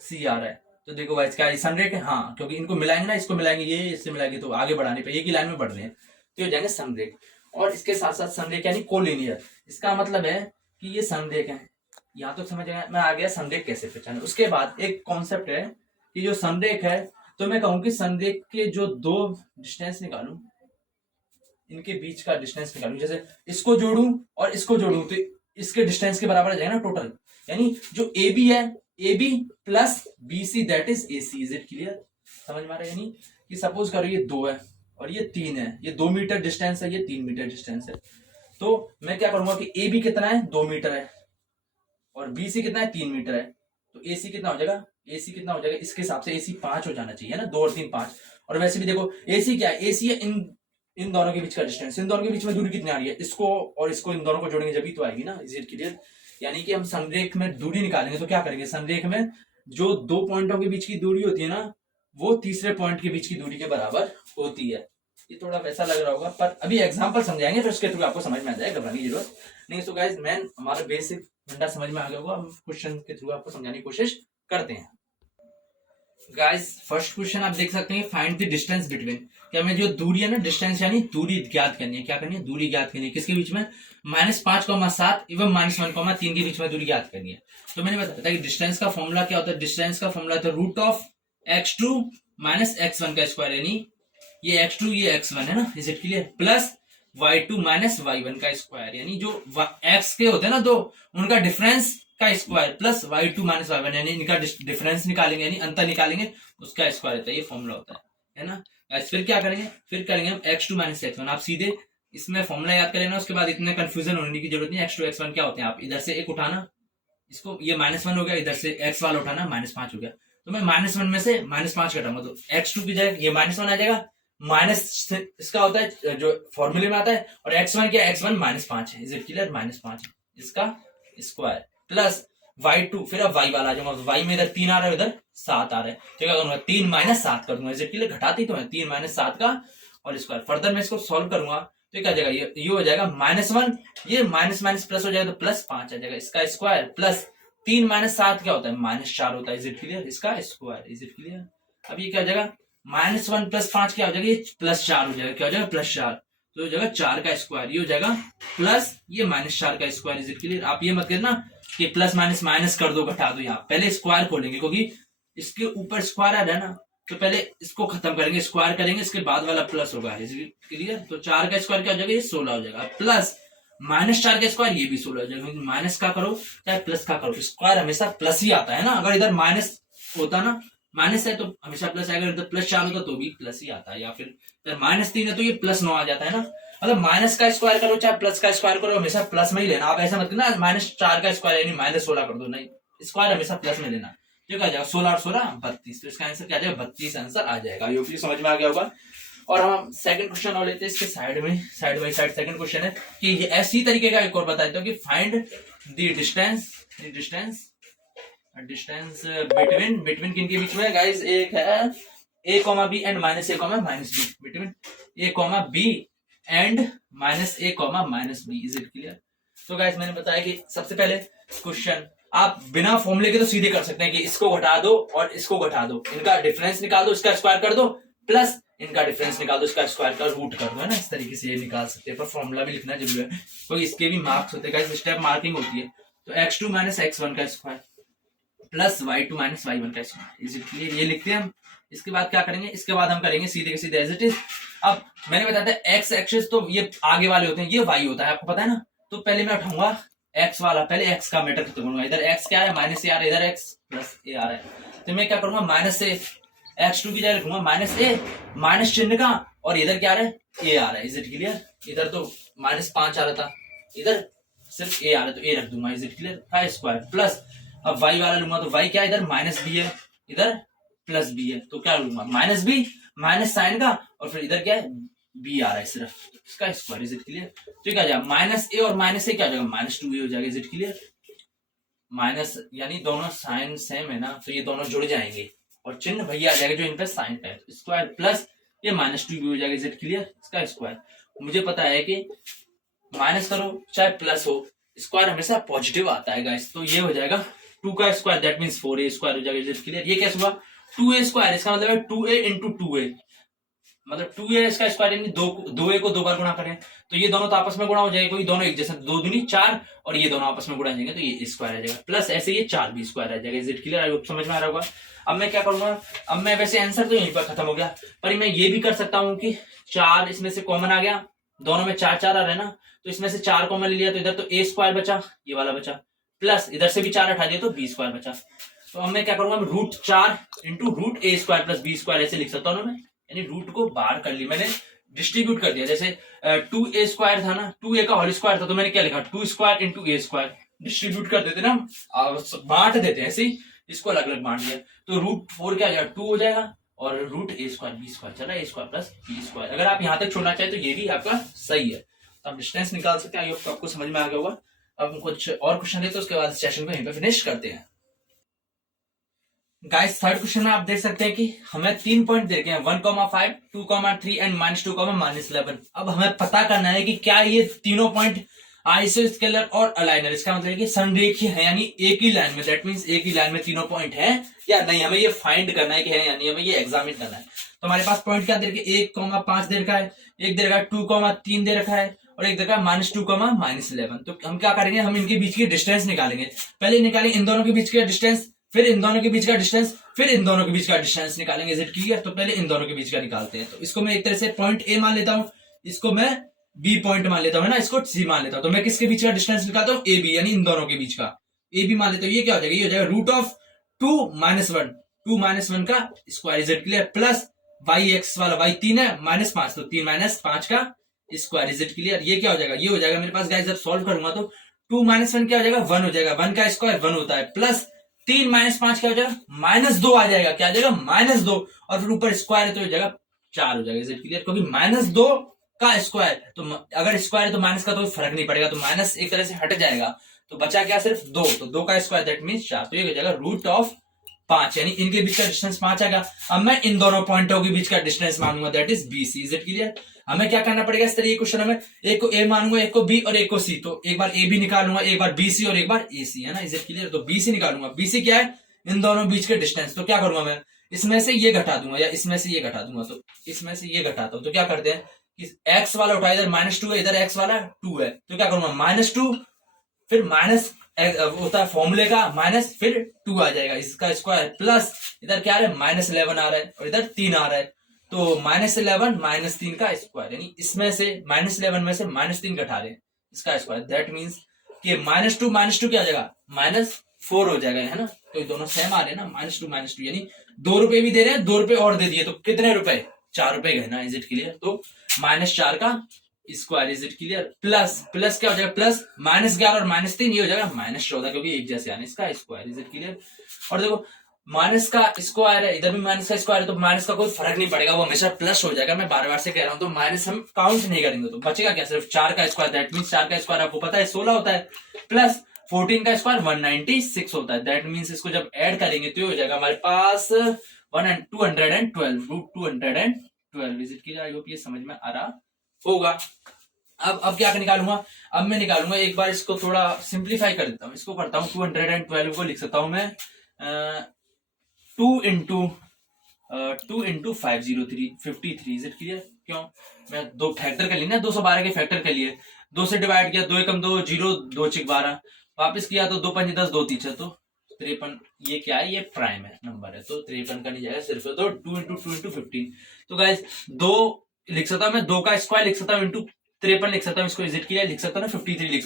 सी आ रहा है, तो देखो गाइस क्या संरेख है? हाँ, क्योंकि इनको मिलाएंगे ना, इसको मिलाएंगे, ये इससे मिलाएंगे, तो आगे बढ़ाने पे एक ही लाइन में बढ़ रहे हैं, तो ये जाएंगे संरेख। और इसके साथ साथ संरेख यानी कोलिनियर। इसका मतलब है कि ये संरेख है, यहाँ तो समझ में आ गया संरेख कैसे पहचाने। उसके बाद एक कॉन्सेप्ट है कि जो संरेख है, तो मैं कहूं कि संरेख के जो दो डिस्टेंस निकालूं, इनके बीच का डिस्टेंस निकालूं, जैसे इसको जोड़ूं और इसको जोड़ूं, तो इसके डिस्टेंस के बराबर आ जाएगा ना टोटल, यानी जो ए बी है, A B plus B C, that is A C. Is it clear? समझ में आ रहा है? यानी कि सपोज करो ये 2 है और ये 3 है, ये 2 मीटर डिस्टेंस है, ये 3 मीटर डिस्टेंस है, तो मैं क्या करूंगा कि ए बी कितना है, 2 मीटर है, और बी सी कितना है, 3 मीटर है, तो ए सी कितना हो जाएगा, ए सी कितना हो जाएगा, इसके हिसाब से ए सी 5 हो जाना चाहिए ना, 2 और 3 5। और वैसे भी देखो ए सी क्या है, ए सी है इन दोनों के बीच का डिस्टेंस, इन दोनों के बीच में दूरी कितनी आ रही है, इसको और इसको इन दोनों को जोड़ेंगे जब भी तो आएगी ना। Is it clear? यानी कि हम संरेख में दूरी निकालेंगे, तो क्या करेंगे, संरेख में जो 2 पॉइंटों के बीच की दूरी होती है ना, वो तीसरे पॉइंट के बीच की दूरी के बराबर होती है। ये थोड़ा वैसा लग रहा होगा, पर अभी एग्जांपल समझाएंगे, फिर उसके थ्रू आपको समझ में आ जाएगा, घबराने की जरूरत नहीं। सो गाइस, मैन हमारा बेसिक फंडा समझ में आ गया होगा, हम क्वेश्चन के थ्रू आपको समझाने की कोशिश करते हैं। गाइस फर्स्ट क्वेश्चन आप देख सकते हैं, फाइंड द डिस्टेंस बिटवीन, कि हमें जो दूरी है ना, डिस्टेंस यानी दूरी ज्ञात करनी है। क्या करनी है? दूरी ज्ञात करनी है। किसके बीच में? -5,7 एवं -1,3 के बीच में दूरी ज्ञात करनी है। तो मैंने बताया था कि डिस्टेंस का फॉर्मूला क्या होता है, डिस्टेंस का फॉर्मूला होता है √(x2 - x1) का स्क्वायर, यानी ये x2 ये x1 है ना, is it clear, plus y2 - y1 का स्क्वायर, यानी जो x के होते हैं ना दो, उनका डिफरेंस का स्क्वायर, प्लस y2 - y1, यानी इनका डिफरेंस निकालेंगे, यानी अंतर निकालेंगे, उसका स्क्वायर होता है। ये फॉर्मूला होता है ना। फिर क्या करेंगे, फिर करेंगे हम x2 - x1। आप सीधे इसमें फॉर्मूला याद करें ना, उसके बाद इतने कंफ्यूजन होने की जरूरत नहीं। x2 x1 क्या होते हैं, आप इधर से एक उठाना, इसको ये -1 हो गया, इधर से x वाला उठाना, -5 हो गया, तो मैं -1 में से -5 घटाऊंगा, तो x2 की जगह ये -1 आ जाएगा, माइनस इसका होता है जो फॉर्मूले में आता है, और x1 क्या, x1 -5 है। Is it clear? -5 इसका स्क्वायर, प्लस y2, फिर अब y वाला आ जाऊंगा, तो y में इधर 3 आ रहा है, उधर 7 आ रहा है, तो क्या करूंगा, 3 - 7 कर दूंगा। Is it clear? घटाती तो है, 3 - 7 का और स्क्वायर। फर्दर मैं इसको सॉल्व करूंगा, तो क्या जाएगा, ये हो जाएगा -1, ये माइनस प्लस हो जाएगा, तो +5 आ जाएगा, इसका स्क्वायर, प्लस 3 - 7 क्या होता है, -4 होता है। Is it clear? इसका स्क्वायर। Is it clear? अब ये क्या हो जाएगा, -1 + 5 क्या हो जाएगा, ये +4 हो जाएगा, क्या हो जाएगा, +4, तो हो जाएगा 4 का स्क्वायर, ये हो जाएगा प्लस ये -4 का स्क्वायर। Is it clear? आप ये मत करना कि प्लस माइनस माइनस कर दो, घटा दो, यहाँ पहले स्क्वायर खोलेंगे, क्योंकि इसके ऊपर स्क्वायर आ रहा है ना, तो पहले इसको खत्म करेंगे, स्क्वायर करेंगे, इसके बाद वाला प्लस होगा। क्लियर? तो 4 का स्क्वायर क्या हो जाएगा, ये 16 हो जाएगा, प्लस -4 का स्क्वायर ये भी 16 हो जाएगा। माइनस का करो चाहे प्लस का करो, स्क्वायर हमेशा प्लस ही आता है ना। अगर इधर माइनस होता ना, माइनस है तो हमेशा प्लस आएगा, इधर +4 होता तो भी प्लस ही आता है, या फिर इधर -3 है तो ये +9 आ जाता है ना। मतलब माइनस का स्क्वायर करो चाहे प्लस का स्क्वायर करो, हमेशा प्लस में ही लेना। आप ऐसा मत करना -4 का स्क्वायर यानी -16 कर दो, नहीं, स्क्वायर हमेशा प्लस में लेना। तो क्या जाएगा, 16 और 16 32, तो इसका आंसर क्या जाएगा, 32 आंसर आ जाएगा। ये समझ में आ गया होगा। और हम सेकंड क्वेश्चन और लेते हैं इसके साइड में, side by side second question है कि ये ऐसी तरीके का एक और बता देता हूँ कि फाइंड द डिस्टेंस बिटवीन किन के बीच में गाइस, एक है a, b and -a, -b, between a, b and -a, -b। Is it clear? तो गाइस मैंने बताया कि सबसे पहले क्वेश्चन आप बिना फॉर्मूले के तो सीधे कर सकते हैं कि इसको घटा दो और इसको घटा दो, इनका डिफरेंस निकाल दो, इसका स्क्वायर कर दो, प्लस इनका डिफरेंस निकाल दो, इसका स्क्वायर का रूट कर दो, है ना। इस तरीके से ये निकाल सकते हैं, पर फॉर्मूला भी लिखना जरूरी है, क्योंकि इसके भी मार्क्स होते हैं, स्टेप मार्किंग होती है। तो x2 - x1 का स्क्वायर प्लस y2 - y1 का स्क्वायर। Is it clear? ये लिखते हैं हम। इसके बाद क्या करेंगे, इसके बाद हम करेंगे सीधे के सीधे एज इट इज। अब मैंने बताया था x एक्सिस तो ये आगे वाले होते हैं, ये y होता है, आपको पता है ना। तो पहले मैं उठाऊंगा x वाला, पहले x का मैटर खत्म करूंगा। इधर x क्या है, -a आ रहा है, इधर x + a आ रहा है। तो मैं क्या करूंगा, -a, x2 की जगह लिखूंगा -a, माइनस चिन्ह का, और इधर क्या आ रहा है, a आ रहा है। Is it clear? इधर तो -5 आ रहा था, इधर सिर्फ a आ रहा है, तो a रख दूंगा। Is it clear? का स्क्वायर प्लस, अब y वाला लूंगा तो y क्या है, इधर -b है, इधर +b है, तो क्या लूंगा, -b, माइनस साइन का, और फिर इधर क्या है, b आ रहा है सिर्फ, इसका स्क्वायर। Is it clear? तो क्या जाएगा, -a और -a क्या हो जाएगा, -2a हो जाएगा। Is it clear? माइनस यानी दोनों साइन सेम है ना, तो ये दोनों जुड़ जाएंगे और चिन्ह भैया आ जाएगा जो इन पे साइन का है, तो स्क्वायर प्लस ये -2b हो जाएगा। Is it clear? इसका स्क्वायर। मुझे पता है कि माइनस करो चाहे प्लस हो, स्क्वायर हमेशा पॉजिटिव आता है गाइस। तो ये हो जाएगा 2 का square, that means 4a square हो जाएगा। Is it clear? ये कैसे हुआ, 2a स्क्वायर, इसका मतलब है 2a इंटू 2a, मतलब 2a इसका स्क्वायर यानी 2a को 2 बार गुणा करें तो ये दोनों तो आपस में गुणा हो जाएगा, कोई दोनों एक जैसे, 2 दूनी 4, और ये दोनों आपस में गुणा जाएंगे तो ये स्क्वायर आ जाएगा, प्लस ऐसे ये 4b स्क्वायर आ जाएगा। Is it clear? आई समझ में आ रहा होगा। अब मैं क्या करूंगा, अब मैं वैसे आंसर तो यहीं पर खत्म हो गया, पर मैं ये भी कर सकता हूँ कि 4 इसमें से कॉमन आ गया, दोनों में 4 4 आ रहे हैं ना, तो इसमें से 4 कॉमन ले लिया तो इधर तो a स्क्वायर बचा, ये वाला बचा, प्लस इधर से भी 4 हटा दिया तो b स्क्वायर बचा। तो अब मैं क्या करूंगा, √4 into √a square plus b square ऐसे लिख सकता हूँ ना मैं, यानी रूट को बाहर कर ली मैंने, डिस्ट्रीब्यूट कर दिया। जैसे 2a स्क्वायर था ना, 2a का होल स्क्वायर था, तो मैंने क्या लिखा, 2 square into a square, distribute कर देते ना हम, बांट देते हैं ऐसे ही, इसको अलग अलग बांट दिया, तो √4 क्या हो जाएगा, 2 हो जाएगा, और √a स्क्वायर b स्क्वायर चला, a square plus b square. अगर आप यहाँ तक छोड़ना चाहे तो ये भी आपका सही है, तो आप डिस्टेंस निकाल सकते हैं। आई होप आपको समझ में आ गया होगा। अब कुछ और क्वेश्चन लेते हैं, उसके बाद सेशन को यहीं पे फिनिश करते हैं। गाइस थर्ड क्वेश्चन में आप देख सकते हैं कि हमें 3 पॉइंट दे हैं, 1,5, 2,3 एंड -2, -11। अब हमें पता करना है कि क्या ये तीनों पॉइंट आइसोस्केलर और अलाइनर, इसका मतलब है कि संरेखीय है, यानी एक ही लाइन में, दैट मींस एक ही लाइन में तीनों पॉइंट है या नहीं, हमें ये फाइंड करना है कि है यानी हमें ये एग्जामिन करना है। तो हमारे पास पॉइंट क्या दे रखे, 1,5 दे रखा है, एक दे रखा है 2,3 दे रखा है, और एक दे रखा है -2, -11। तो हम क्या करेंगे, हम इनके बीच की डिस्टेंस निकालेंगे। पहले निकालेंगे इन दोनों के बीच का डिस्टेंस, फिर इन दोनों के बीच का डिस्टेंस, फिर इन दोनों के बीच का डिस्टेंस निकालेंगे। Is it clear? तो पहले इन दोनों के बीच का निकालते हैं। तो इसको मैं एक तरह से पॉइंट ए मान लेता हूं, इसको मैं बी पॉइंट मान लेता हूं, है ना, इसको सी मान लेता हूं। तो मैं किसके बीच का डिस्टेंस निकालता हूं, ए बी, यानी इन दोनों के बीच का ए बी मान लेता हूं। ये क्या हो जाएगा, ये हो जाएगा √2 - 1 का square. Is it clear? Plus Y X वाला, वाई 3 है, -5, तो 3 - 5 का स्क्वायर। Is it clear? ये क्या हो जाएगा, ये हो जाएगा मेरे पास गाइस, जब सॉल्व करूंगा तो 2 - 1 क्या हो जाएगा, 1 हो जाएगा, 1 का स्क्वायर 1 होता है, प्लस 3 - 5 क्या हो जाएगा, -2 आ जाएगा, क्या आ जाएगा, -2, और फिर ऊपर स्क्वायर है तो हो जाएगा 4 हो जाएगा। Is it clear? क्योंकि -2 का स्क्वायर, तो अगर स्क्वायर है तो माइनस का तो फर्क नहीं पड़ेगा, तो माइनस एक तरह से हट जाएगा, तो बचा क्या, सिर्फ 2, तो 2 का स्क्वायर दैट मींस 4, तो ये हो जाएगा √5, यानी इनके बीच का डिस्टेंस 5 आएगा। अब मैं इन दोनों पॉइंटों के बीच का डिस्टेंस मानूंगा, that is BC। Is it clear? हमें क्या करना पड़ेगा इस तरीके क्वेश्चन में, एक को A मानूंगा, एक को B और एक को C, तो एक बार A भी निकालूंगा, एक बार BC और एक बार AC, है ना। Is it clear? तो BC निकालूंगा, BC क्या है, इन दोनों बीच के डिस्टेंस। तो क्या करूंगा मैं, इसमें से ये घटा दूंगा या इसमें से ये घटा दूंगा, तो इसमें से ये घटाता हूं, तो क्या करते हैं, एक्स वाला उठा, इधर -2 है, इधर एक्स वाला 2 है, तो क्या करूंगा, -2 फिर होता है फॉर्मूले का माइनस फिर 2 आ जाएगा इसका स्क्वायर प्लस इधर क्या आ रहा है -11 आ रहा है और इधर 3 आ रहा है तो -11 -3 का स्क्वायर यानी इसमें से -11 में से -3 घटा रहे हैं इसका स्क्वायर दैट मीन्स कि -2 क्या आ जाएगा -4 हो जाएगा है ना। तो ये दोनों सेम आ रहे हैं ना -2 यानी 2 रुपए भी दे रहे हैं 2 रुपए और दे दिए तो कितने रुपए 4 रुपए गए ना। Is it clear. तो -4 का square is it clear plus क्या हो जाएगा प्लस -11 और -3 ये हो जाएगा -14 क्योंकि एक जैसे आने इसका स्क्वायर इज इट क्लियर। और देखो माइनस का स्क्वायर है इधर भी माइनस का स्क्वायर है तो माइनस का कोई फर्क नहीं पड़ेगा वो हमेशा प्लस हो जाएगा। मैं बार बार से कह रहा हूं तो माइनस हम काउंट नहीं करेंगे तो बचेगा क्या सिर्फ 4 का स्क्वायर दैट मीन्स 4 का स्क्वायर आपको पता है 16 होता है प्लस 14 का स्क्वायर 196 होता है दैट मीन्स इसको जब ऐड करेंगे तो ये हो जाएगा हमारे पास 212 is it clear. I hope ये समझ में आ रहा होगा। अब क्या निकालूंगा अब मैं निकालूंगा एक बार इसको थोड़ा सिंप्लीफाई कर देता हूँ इसको करता हूँ 212 को लिख सकता हूँ मैं 2 इंटू 503 इज इट क्लियर। क्यों मैं दो फैक्टर कर ली ना 212 के फैक्टर कर लिए 2 से डिवाइड किया 2 एकम 2 0 2 6 12 वापिस किया तो 2 5 10 2 3 तो 53 ये क्या है ये प्राइम है नंबर है तो 53 का नहीं जाएगा सिर्फ तो 2 इंटू 15 तो गाइस 2 लिख सकता हूँ मैं 2 का स्क्वायर लिख सकता हूँ इंटू 53 लिख सकता हूँ इसको इजिट किया लिख सकता हूँ ना 53 लिख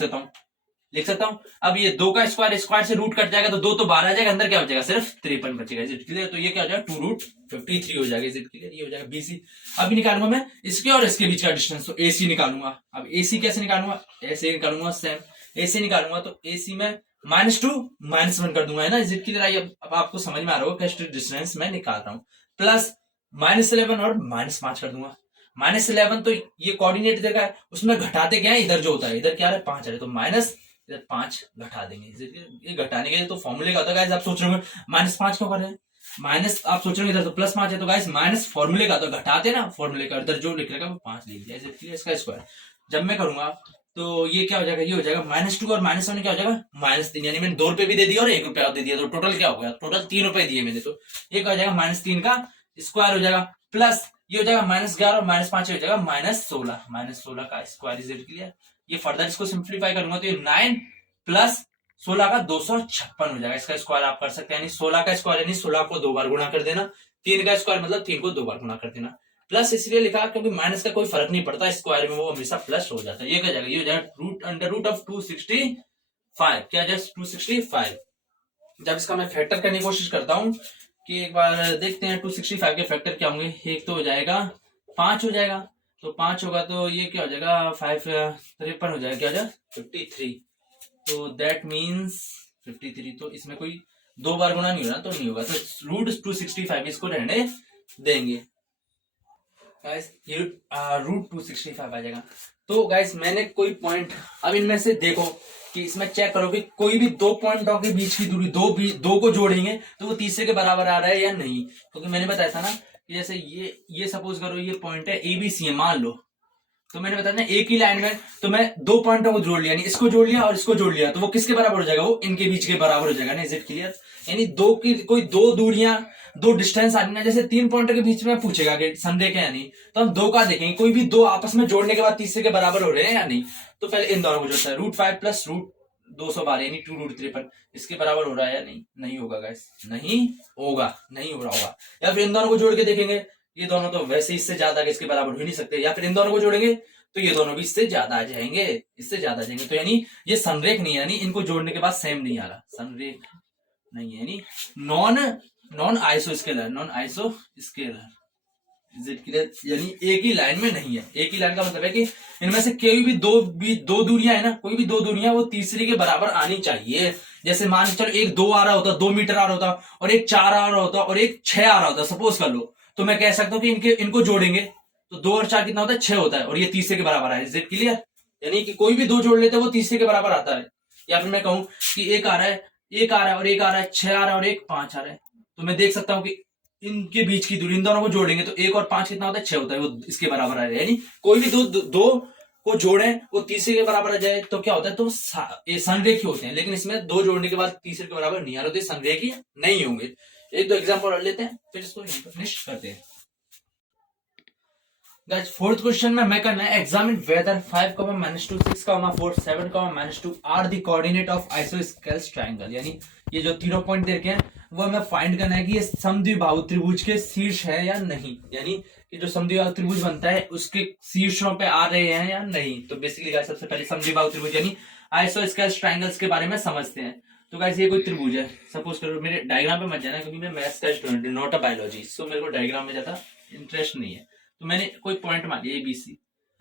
सकता हूँ। अब ये 2 का स्क्वायर से रूट कट जाएगा तो 2 तो 12 आ जाएगा अंदर क्या हो जाएगा सिर्फ 53 बचेगा इजिट क्लियर। तो ये क्या हो जाएगा 2√53 हो जाएगा इजिट क्लियर ये हो जाएगा BC। अब निकालूंगा मैं इसके और इसके बीच का डिस्टेंस तो AC निकालूंगा। अब AC कैसे निकालूंगा ऐसे निकालूंगा सेम AC निकालूंगा तो AC में -2 -1 कर दूंगा है ना इजिट क्लियर। आइए अब आपको समझ में आ रहा होगा कैसे डिस्टेंस मैं निकाल रहा हूँ प्लस -11 और -5 कर दूंगा -11 तो ये कोऑर्डिनेट इधर का है उसमें घटाते क्या है इधर जो होता है इधर क्या है 5 आ रहा है तो माइनस इधर 5 घटा देंगे ये घटाने के लिए तो फॉर्मूले का होता है गाइस। आप सोच रहे होंगे -5 क्यों कर रहे हैं माइनस आप सोच रहे हो इधर तो +5 है तो गाइस माइनस फॉर्मूले का तो घटाते ना फॉर्मूले का इधर जो लिख रहेगा वो 5 लिख दिया इसका स्क्वायर जब मैं करूंगा तो ये क्या हो जाएगा ये हो जाएगा -2 और -1 क्या हो जाएगा -3 यानी मैंने 2 रुपए भी दे दिया और 1 रुपया दे दिया तो टोटल क्या हो गया टोटल 3 रुपए दिए मैंने तो ये क्या हो जाएगा -3 का स्क्वायर हो जाएगा प्लस ये हो जाएगा -11 और -5 हो जाएगा -16 का स्क्वायर इज इट क्लियर। ये फर्दर इसको सिंप्लीफाई करूंगा तो ये 9 प्लस 16 का 256 हो जाएगा इसका स्क्वायर आप कर सकते हैं यानी 16 का स्क्वायर यानी 16 को 2 बार गुणा कर देना 3 का स्क्वायर मतलब 3 को 2 बार गुणा कर देना प्लस इसलिए लिखा क्योंकि माइनस का कोई फर्क नहीं पड़ता स्क्वायर में वो हमेशा प्लस हो जाता है। ये क्या जाएगा ये हो जाएगा √√ ऑफ 265 क्या जस्ट 265। जब इसका मैं फैक्टर करने की कोशिश करता हूं कि एक बार देखते हैं 265 के फैक्टर क्या होंगे एक तो हो जाएगा 5 हो जाएगा तो 5 होगा तो ये क्या हो जाएगा 53 हो जाएगा क्या हो जाएगा 53 तो दैट मीन्स 53 तो इसमें कोई 2 बार गुणा नहीं हो रहा तो नहीं होगा तो √265 इसको रहने देंगे गाइस ये √265 आ जाएगा। तो गाइस मैंने कोई पॉइंट अब इनमें से देखो कि इसमें चेक करो कि कोई भी 2 पॉइंटों के बीच की दूरी दो को जोड़ेंगे तो वो तीसरे के बराबर आ रहा है या नहीं क्योंकि मैंने बताया था ना कि जैसे ये सपोज करो ये पॉइंट है ABC है मान लो तो मैंने बताया ना एक ही लाइन में तो मैं 2 पॉइंटों को जोड़ लिया यानी इसको जोड़ लिया और इसको जोड़ लिया तो वो किसके बराबर हो जाएगा वो इनके बीच के बराबर हो जाएगा ना इज इट क्लियर। यानी कोई 2 दूरियां 2 डिस्टेंस आनी ना जैसे 3 पॉइंटों के बीच में पूछेगा कि संरेख है या नहीं तो हम 2 का देखेंगे कोई भी 2 आपस में जोड़ने के बाद तीसरे के बराबर हो रहे हैं या नहीं तो पहले इन दोनों को जोड़ता है √5 प्लस √212 यानी 2√53 इसके बराबर हो रहा है या नहीं होगा गाइस नहीं हो रहा होगा। या फिर इन दोनों को जोड़ के देखेंगे ये दोनों तो वैसे इससे ज्यादा इसके बराबर हो नहीं सकते या फिर इन दोनों को जोड़ेंगे तो ये दोनों भी इससे ज्यादा आ जाएंगे तो यानी ये संरेख नहीं है यानी इनको जोड़ने के बाद सेम नहीं आ रहा संरेख नहीं है यानी non iso scalar is it clear यानी एक ही लाइन में नहीं है। एक ही लाइन का मतलब है कि इनमें से कोई भी दो दूरियां है ना कोई भी 2 दूरियां वो तीसरी के बराबर आनी चाहिए। जैसे मान के चलो एक 2 आ रहा होता 2 मीटर आ रहा होता और एक 4 आ रहा होता और एक 6 आ रहा होता सपोज कर लो तो मैं कह सकता हूँ कि इनको जोड़ेंगे तो 2 और 4 कितना होता है 6 होता है और ये तीसरे के बराबर है इज इट क्लियर। यानी कि कोई भी 2 जोड़ लेते हैं वो तीसरे के बराबर आता है। या फिर मैं कहूं कि एक आ रहा है और एक आ रहा है 6 आ रहा है और एक 5 आ रहा है तो मैं देख सकता हूं कि इनके बीच की दूरी इन दोनों को जोड़ेंगे तो 1 और 5 कितना होता है 6 होता है वो इसके बराबर आ रहा है। यानी कोई भी दो को जोड़े वो तीसरे के बराबर आ जाए तो क्या होता है तो ये संरेखी होते हैं लेकिन इसमें 2 जोड़ने के बाद तीसरे के बराबर नहीं आ रहे तो संरेखी नहीं होंगे। एक दो एग्जाम्पल और लेते हैं फिर इसको फिनिश करते हैं। गाइस फोर्थ क्वेश्चन में मैं करना है examine whether 5, -2, 6, 4, 7, -2 are the coordinate of isosceles triangle. यानी ये जो तीनों पॉइंट दे रखे हैं वो हमें फाइंड करना है कि ये समद्विबाहु त्रिभुज के शीर्ष है या नहीं, यानी कि जो समद्विबाहु त्रिभुज बनता है उसके शीर्षों पे आ रहे हैं या नहीं। तो बेसिकली गाइस सबसे पहले समद्विबाहु त्रिभुज यानी आइसोस्केल्स ट्रायंगल्स के बारे में समझते हैं। तो गाइस ये कोई त्रिभुज है, सपोज करो, मेरे डायग्राम पे मत जाना क्योंकि मैं मैथ्स का स्टूडेंट हूं, नॉट अ बायोलॉजी, सो मेरे को डायग्राम में ज्यादा इंटरेस्ट नहीं है। तो मैंने कोई पॉइंट मान लिया ABC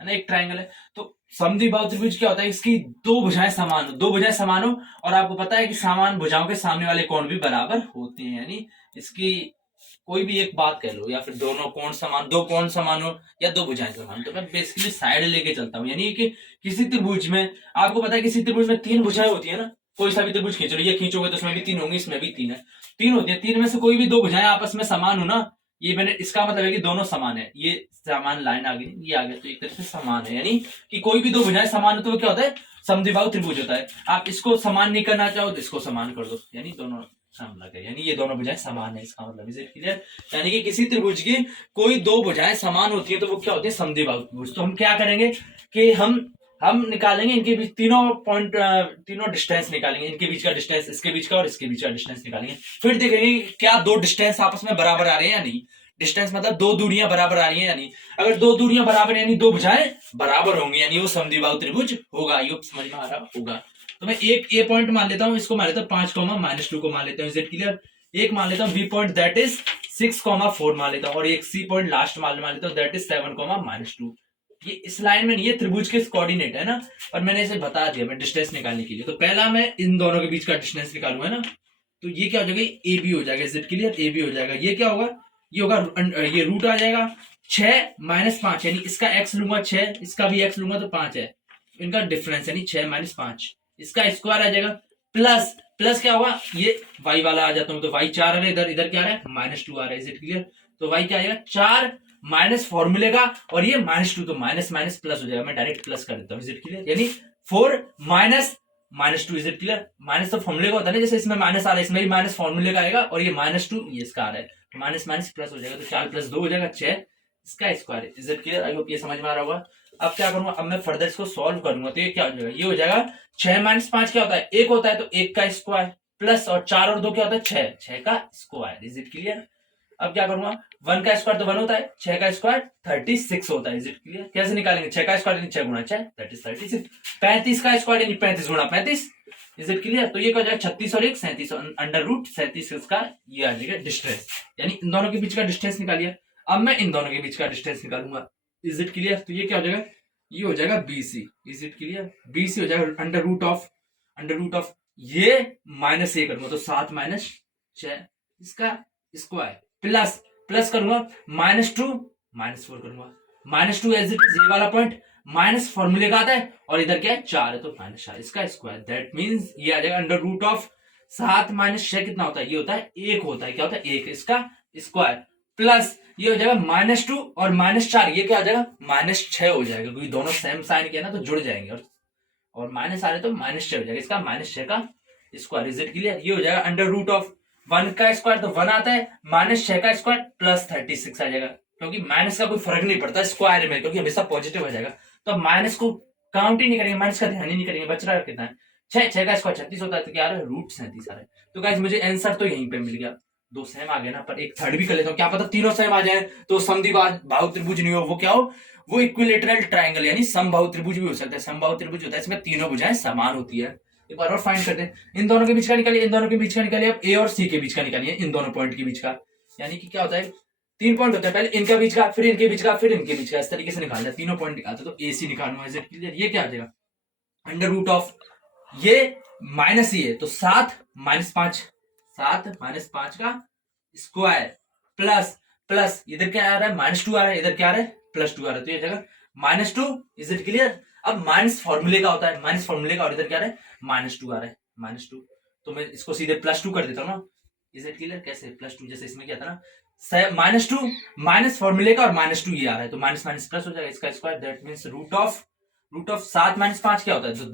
है ना, एक ट्रायंगल है। तो समद्विबाहु त्रिभुज क्या होता है, इसकी दो भुजाएं समान हो, दो भुजाएं समान हो, और आपको पता है कि समान भुजाओं के सामने वाले कोण भी बराबर होते हैं। यानी इसकी कोई भी एक बात कह लो, या फिर दोनों कोण समान, दो कोण समान हो, या दो भुजाएं समान। तो मैं बेसिकली साइड लेके चलता हूँ, यानी कि किसी त्रिभुज में आपको पता है किसी त्रिभुज में तीन भुजाएं होती है ना, कोई सा भी त्रिभुज खींचो, ये खींचोगे तो उसमें भी तीन होंगी, इसमें भी तीन है, तीन होती है। तीन में से कोई भी दो भुजाएं आपस में समान हो ना, ये मैंने इसका मतलब है कि दोनों समान है, ये समान लाइन आ गई, ये आ गया, तो एक तरह से समान है। यानी कि कोई भी दो भुजाएं समान हो तो वो क्या होता है, समद्विबाहु त्रिभुज होता है। आप इसको समान नहीं करना चाहो तो इसको समान कर दो, यानी दोनों समान है, यानी ये दोनों भुजाएं समान है, इसका मतलब इज इट क्लियर। यानी कि किसी त्रिभुज की कोई दो भुजाएं समान होती है तो वो क्या होती है, समद्विबाहु त्रिभुज। तो हम क्या करेंगे कि हम निकालेंगे इनके बीच तीनों पॉइंट, तीनों डिस्टेंस निकालेंगे, इनके बीच का डिस्टेंस, इसके बीच का और इसके बीच का डिस्टेंस निकालेंगे। फिर देखेंगे क्या दो डिस्टेंस आपस में बराबर आ रहे हैं या नहीं। डिस्टेंस मतलब दो दूरियां बराबर आ रही हैं यानी, अगर दो दूरियां बराबर यानी दो भुजाएं बराबर होंगी, यानी वो समद्विबाहु त्रिभुज होगा। ये समझ में आ रहा होगा। तो मैं एक ए पॉइंट मान लेता हूं, इसको मान लेता हूं 5, -2 को मान लेता हूं, इज इट क्लियर। एक मान लेता हूं बी पॉइंट दैट इज 6, 4 मान लेता हूं, और एक सी पॉइंट लास्ट मान लेता हूं दैट इज 7, -2। ये इस लाइन में नहीं है, त्रिभुज के कोऑर्डिनेट है ना, और मैंने इसे बता दिया मैं डिस्टेंस निकालने के लिए। तो पहला मैं इन दोनों के बीच का डिस्टेंस निकालूंगा ना, तो ये क्या हो जाएगा, ए बी हो जाएगा, is it clear, A B हो जाएगा। ये क्या होगा, ये होगा, ये रूट आ जाएगा 6 -5, यानी इसका x लूंगा 6, इसका भी x लूंगा तो 5 है, इनका डिफरेंस यानी 6 -5, इसका स्क्वायर आ जाएगा, प्लस प्लस क्या होगा, ये y वाला आ जाता हूं तो y 4 आ रहा है, इधर इधर क्या आ रहा है, -2 आ रहा है, इज इट क्लियर। तो y क्या आएगा 4 माइनस फॉर्मूले का, और ये -2 तो माइनस माइनस प्लस हो जाएगा, मैं डायरेक्ट प्लस कर देता हूँ, इज इट क्लियर। यानी 4 -2, इज इट क्लियर। माइनस तो फॉर्मूले का होता है ना, जैसे इसमें माइनस आ रहा है, इसमें भी माइनस फॉर्मूले का आएगा, और ये -2 ये इसका आ रहा है, माइनस माइनस प्लस हो जाएगा, तो 4 + 2 हो जाएगा 6, इसका square, is it clear. I hope ये समझ में आ रहा होगा। अब क्या करूंगा, अब मैं फर्दर इसको सॉल्व करूंगा, तो ये क्या हो जाएगा, ये हो जाएगा 6 - 5 क्या होता है, 1 होता है, तो 1 का स्क्वायर, प्लस और 4 और 2 क्या होता है 6, 6 का स्क्वायर, इज इट क्लियर। अब क्या करूंगा, 1 का स्क्वायर तो 1 होता है, 6 का स्क्वायर 36 होता है, इज इट क्लियर। कैसे निकालेंगे, 6 का स्क्वायर यानी 6 × 6 दैट इज 36, 35 का स्क्वायर यानी 35 × 35, इज इट क्लियर। तो ये क्या हो जाएगा 36 और 1 37, √37 इसका ये आ जाएगा डिस्टेंस, यानी इन दोनों के बीच का डिस्टेंस निकालिए। अब मैं इन दोनों के बीच का डिस्टेंस निकालूंगा, इज इट क्लियर। तो ये क्या हो जाएगा, ये हो जाएगा BC, is it clear. BC हो जाएगा √ऑफ ये -a करूंगा तो 7 - 6 इसका स्क्वायर, प्लस प्लस करूंगा -2 -4 करूंगा, -2 एज इट इज ये वाला पॉइंट, माइनस फॉर्मूले का आता है, और इधर क्या है 4 है तो -4 इसका स्क्वायर, दैट मींस ये आ जाएगा √ऑफ 7 - 6 कितना होता है, ये होता है 1 होता है, क्या होता है 1 इसका स्क्वायर, प्लस ये हो जाएगा -2 और -4 ये क्या आ जाएगा -6 हो जाएगा, क्योंकि दोनों सेम साइन के ना तो जुड़ जाएंगे, और माइनस आ रहे तो -6 हो जाएगा, इसका -6 का स्क्वायर, इज इट क्लियर। ये हो जाएगा √ऑफ 1 का स्क्वायर तो 1 आता है, -6 का स्क्वायर प्लस 36 आ जाएगा, क्योंकि माइनस का कोई फर्क नहीं पड़ता स्क्वायर में, क्योंकि हमेशा पॉजिटिव हो जाएगा, तो माइनस को काउंट ही नहीं करेंगे, माइनस का ध्यान ही नहीं करेंगे, बच रहा है कितना है 6 का स्क्वायर 36 होता है, तो क्या आ रहा है √37 आ रहा है। तो गाइस मुझे आंसर तो यहीं पे मिल गया, दो सेम आ गए ना, पर एक थर्ड भी कर लेता हूँ, क्या पता तीनों सेम आ जाए तो समद्विबाहु त्रिभुज नहीं हो, वो क्या हो, वो इक्विलेटरल ट्रायंगल यानी समबाहु त्रिभुज भी हो सकता है। समबाहु त्रिभुज होता है इसमें तीनों भुजाएं समान होती है। एक बार और फाइंड करते हैं, इन दोनों के बीच का निकालिए, इन दोनों के बीच का निकालिए, अब ए और सी के बीच का निकालिए, इन दोनों पॉइंट के बीच का, यानी कि क्या होता है 3 पॉइंट होता है, पहले इनका बीच का, फिर इनके बीच का, फिर इनके बीच का, इस तरीके से निकालना है, तीनों पॉइंट निकालते तो AC निकालना है, क्लियर। ये क्या आ जाएगा √ऑफ ये माइनस ही है तो 7 - 5, 7 - 5 का स्क्वायर, प्लस प्लस इधर क्या आ रहा है -2 आ रहा है, इधर क्या आ रहा है +2 आ रहा है, तो ये जगह -2, इज इट क्लियर। अब माइनस फॉर्मूले का होता है, माइनस फॉर्मूले का, और इधर क्या आ रहा है -2 आ रहा है, -2, तो मैं इसको सीधे +2 कर देता हूँ ना, इज इट क्लियर। कैसे +2, जैसे इसमें क्या था ना -2 माइनस फॉर्मूले का और -2 ये आ रहा है, तो माइनस माइनस प्लस हो जाएगा, इसका स्क्वायर, दैट मींस √ऑफ 7 - 5 क्या होता है, तो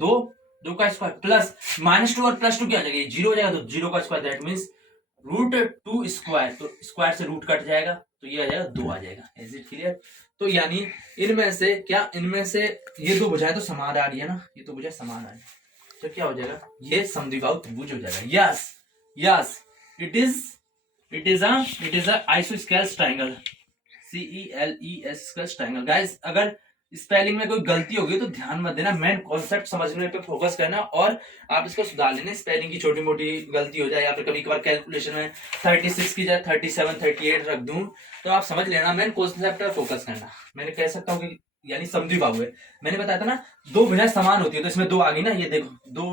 2 का स्क्वायर, प्लस -2 और +2 क्या हो जाएगा, 0 हो जाएगा, तो 0 का square, that means root 2 square, तो स्क्वायर से रूट कट जाएगा तो ये आ जाएगा 2 आ जाएगा। Is it clear? तो यानी इनमें से क्या, इनमें से ये दो भुजाएं तो समान आ रही है ना, ये तो भुजाएं समान आ रही है, तो क्या हो जाएगा, ये समद्विबाहु त्रिभुज हो जाएगा। Yes yes, it is a isosceles triangle, CELES triangle. Guys अगर स्पेलिंग में कोई गलती होगी तो ध्यान मत देना, मेन कॉन्सेप्ट समझने पे फोकस करना और आप इसको सुधार लेना। स्पेलिंग की छोटी मोटी गलती हो जाए या फिर कभी कभार कैलकुलेशन में 36 की जगह 37 38 रख दूं तो आप समझ लेना, मेन कॉन्सेप्ट पे फोकस करना। मैंने कह सकता हूँ कि यानी समद्विबाहु है, मैंने बताया था ना दो भुजाएं समान होती है, तो इसमें दो आ गई ना, ये देखो दो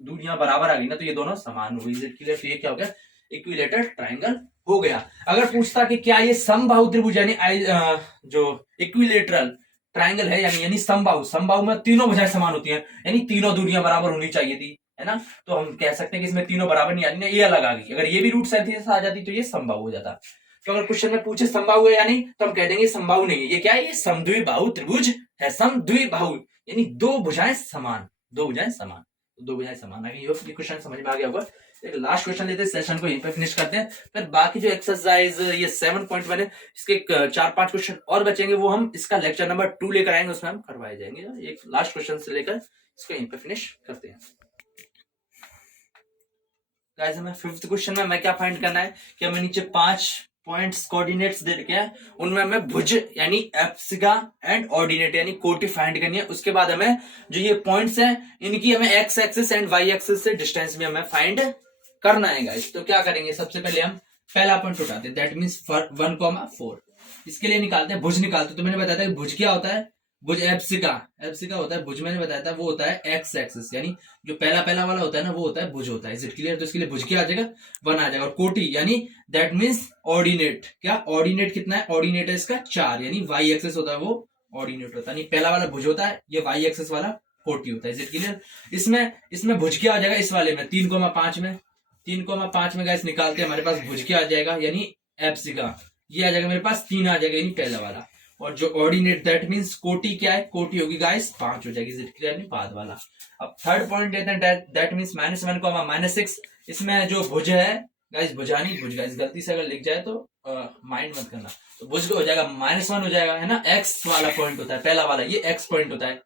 दूरियां बराबर आ गई ना, तो ये दोनों समान हो गई। तो ये क्या हो गया, इक्विलेटरल ट्रायंगल हो गया। अगर पूछता कि क्या ये समबाहु त्रिभुज यानी जो इक्विलेटरल ट्रायंगल है यानी समबाहु, समबाहु में तीनों भुजाएं समान होती हैं, यानी तीनों दूरियां बराबर होनी चाहिए थी, है ना, तो हम कह सकते हैं कि इसमें तीनों बराबर नहीं आ रही ना, ये अलग आ गई। अगर ये भी रूट सैंतीस आ जाती तो ये समबाहु हो जाता। तो अगर क्वेश्चन में पूछे समबाहु है यानी, तो हम कह देंगे समबाहु नहीं है, ये क्या है, ये समद्विबाहु त्रिभुज है। समद्विबाहु यानी दो भुजाएं समान, दो भुजाएं समान, दो भुजाएं समान आ गई। ये क्वेश्चन समझ में आ गया होगा। एक लास्ट क्वेश्चन लेते हैं, सेशन को यहीं पे फिनिश करते हैं, फिर बाकी जो एक्सरसाइज ये 7.1 है इसके 4-5 क्वेश्चन और बचेंगे, वो हम इसका लेक्चर नंबर 2 लेकर आएंगे, उसमें हम करवाए जाएंगे। एक लास्ट क्वेश्चन से लेकर इसको यहीं पे फिनिश करते हैं। गाइस हमें 5th क्वेश्चन में हमें क्या फाइंड करना है कि हमें नीचे 5 पॉइंट्स कोऑर्डिनेट्स दे रखे हैं, उनमें हमें भुज यानी एप्सिका एंड ऑर्डिनेट यानी कोटि फाइंड करनी है। उसके बाद हमें जो ये पॉइंट्स हैं इनकी हमें X axis and Y axis से डिस्टेंस भी हमें फाइंड करना है गाइस। तो क्या करेंगे, सबसे पहले हम पहला पॉइंट उठाते हैं, दैट मींस 1,4। इसके लिए निकालते हैं, भुज निकालते हैं। तो मैंने बताया था कि भुज क्या होता है, भुज एप्सिका, एप्सिका होता है भुज, मैंने बताया था वो होता है एक्स एक्सिस, यानी जो पहला पहला वाला होता है ना वो होता है भुज होता है। Is it clear? तो इसके लिए भुज क्या आ जाएगा, 1 आ जाएगा। और कोटि यानी दैट मींस ऑर्डिनेट, क्या ऑर्डिनेट कितना है, ऑर्डिनेट है इसका 4, यानी वाई एक्सिस होता है वो ऑर्डिनेट होता है, यानी पहला वाला भुज होता है, ये वाई एक्सिस वाला कोटि होता है। Is it clear? इसमें भुज क्या आ जाएगा, इस वाले में 3,5 में, 3,5 में गाइस निकालते हैं, हमारे पास भुज क्या आ जाएगा यानी एप्सिका, ये आ जाएगा मेरे पास 3 आ जाएगा यानी पहला वाला। और जो ऑर्डिनेट दैट मींस कोटि क्या है, कोटि होगी गाइस 5 हो जाएगी। Is it clear? बाद वाला। अब थर्ड पॉइंट लेते हैं, दैट मींस -1,-6। इसमें जो भुज है गाइस, भुजानी भुज गाइस, गलती से अगर लिख जाए तो माइंड मत करना, तो भुज हो जाएगा -1 हो जाएगा, है ना, एक्स वाला पॉइंट होता है पहला वाला, ये एक्स पॉइंट होता है,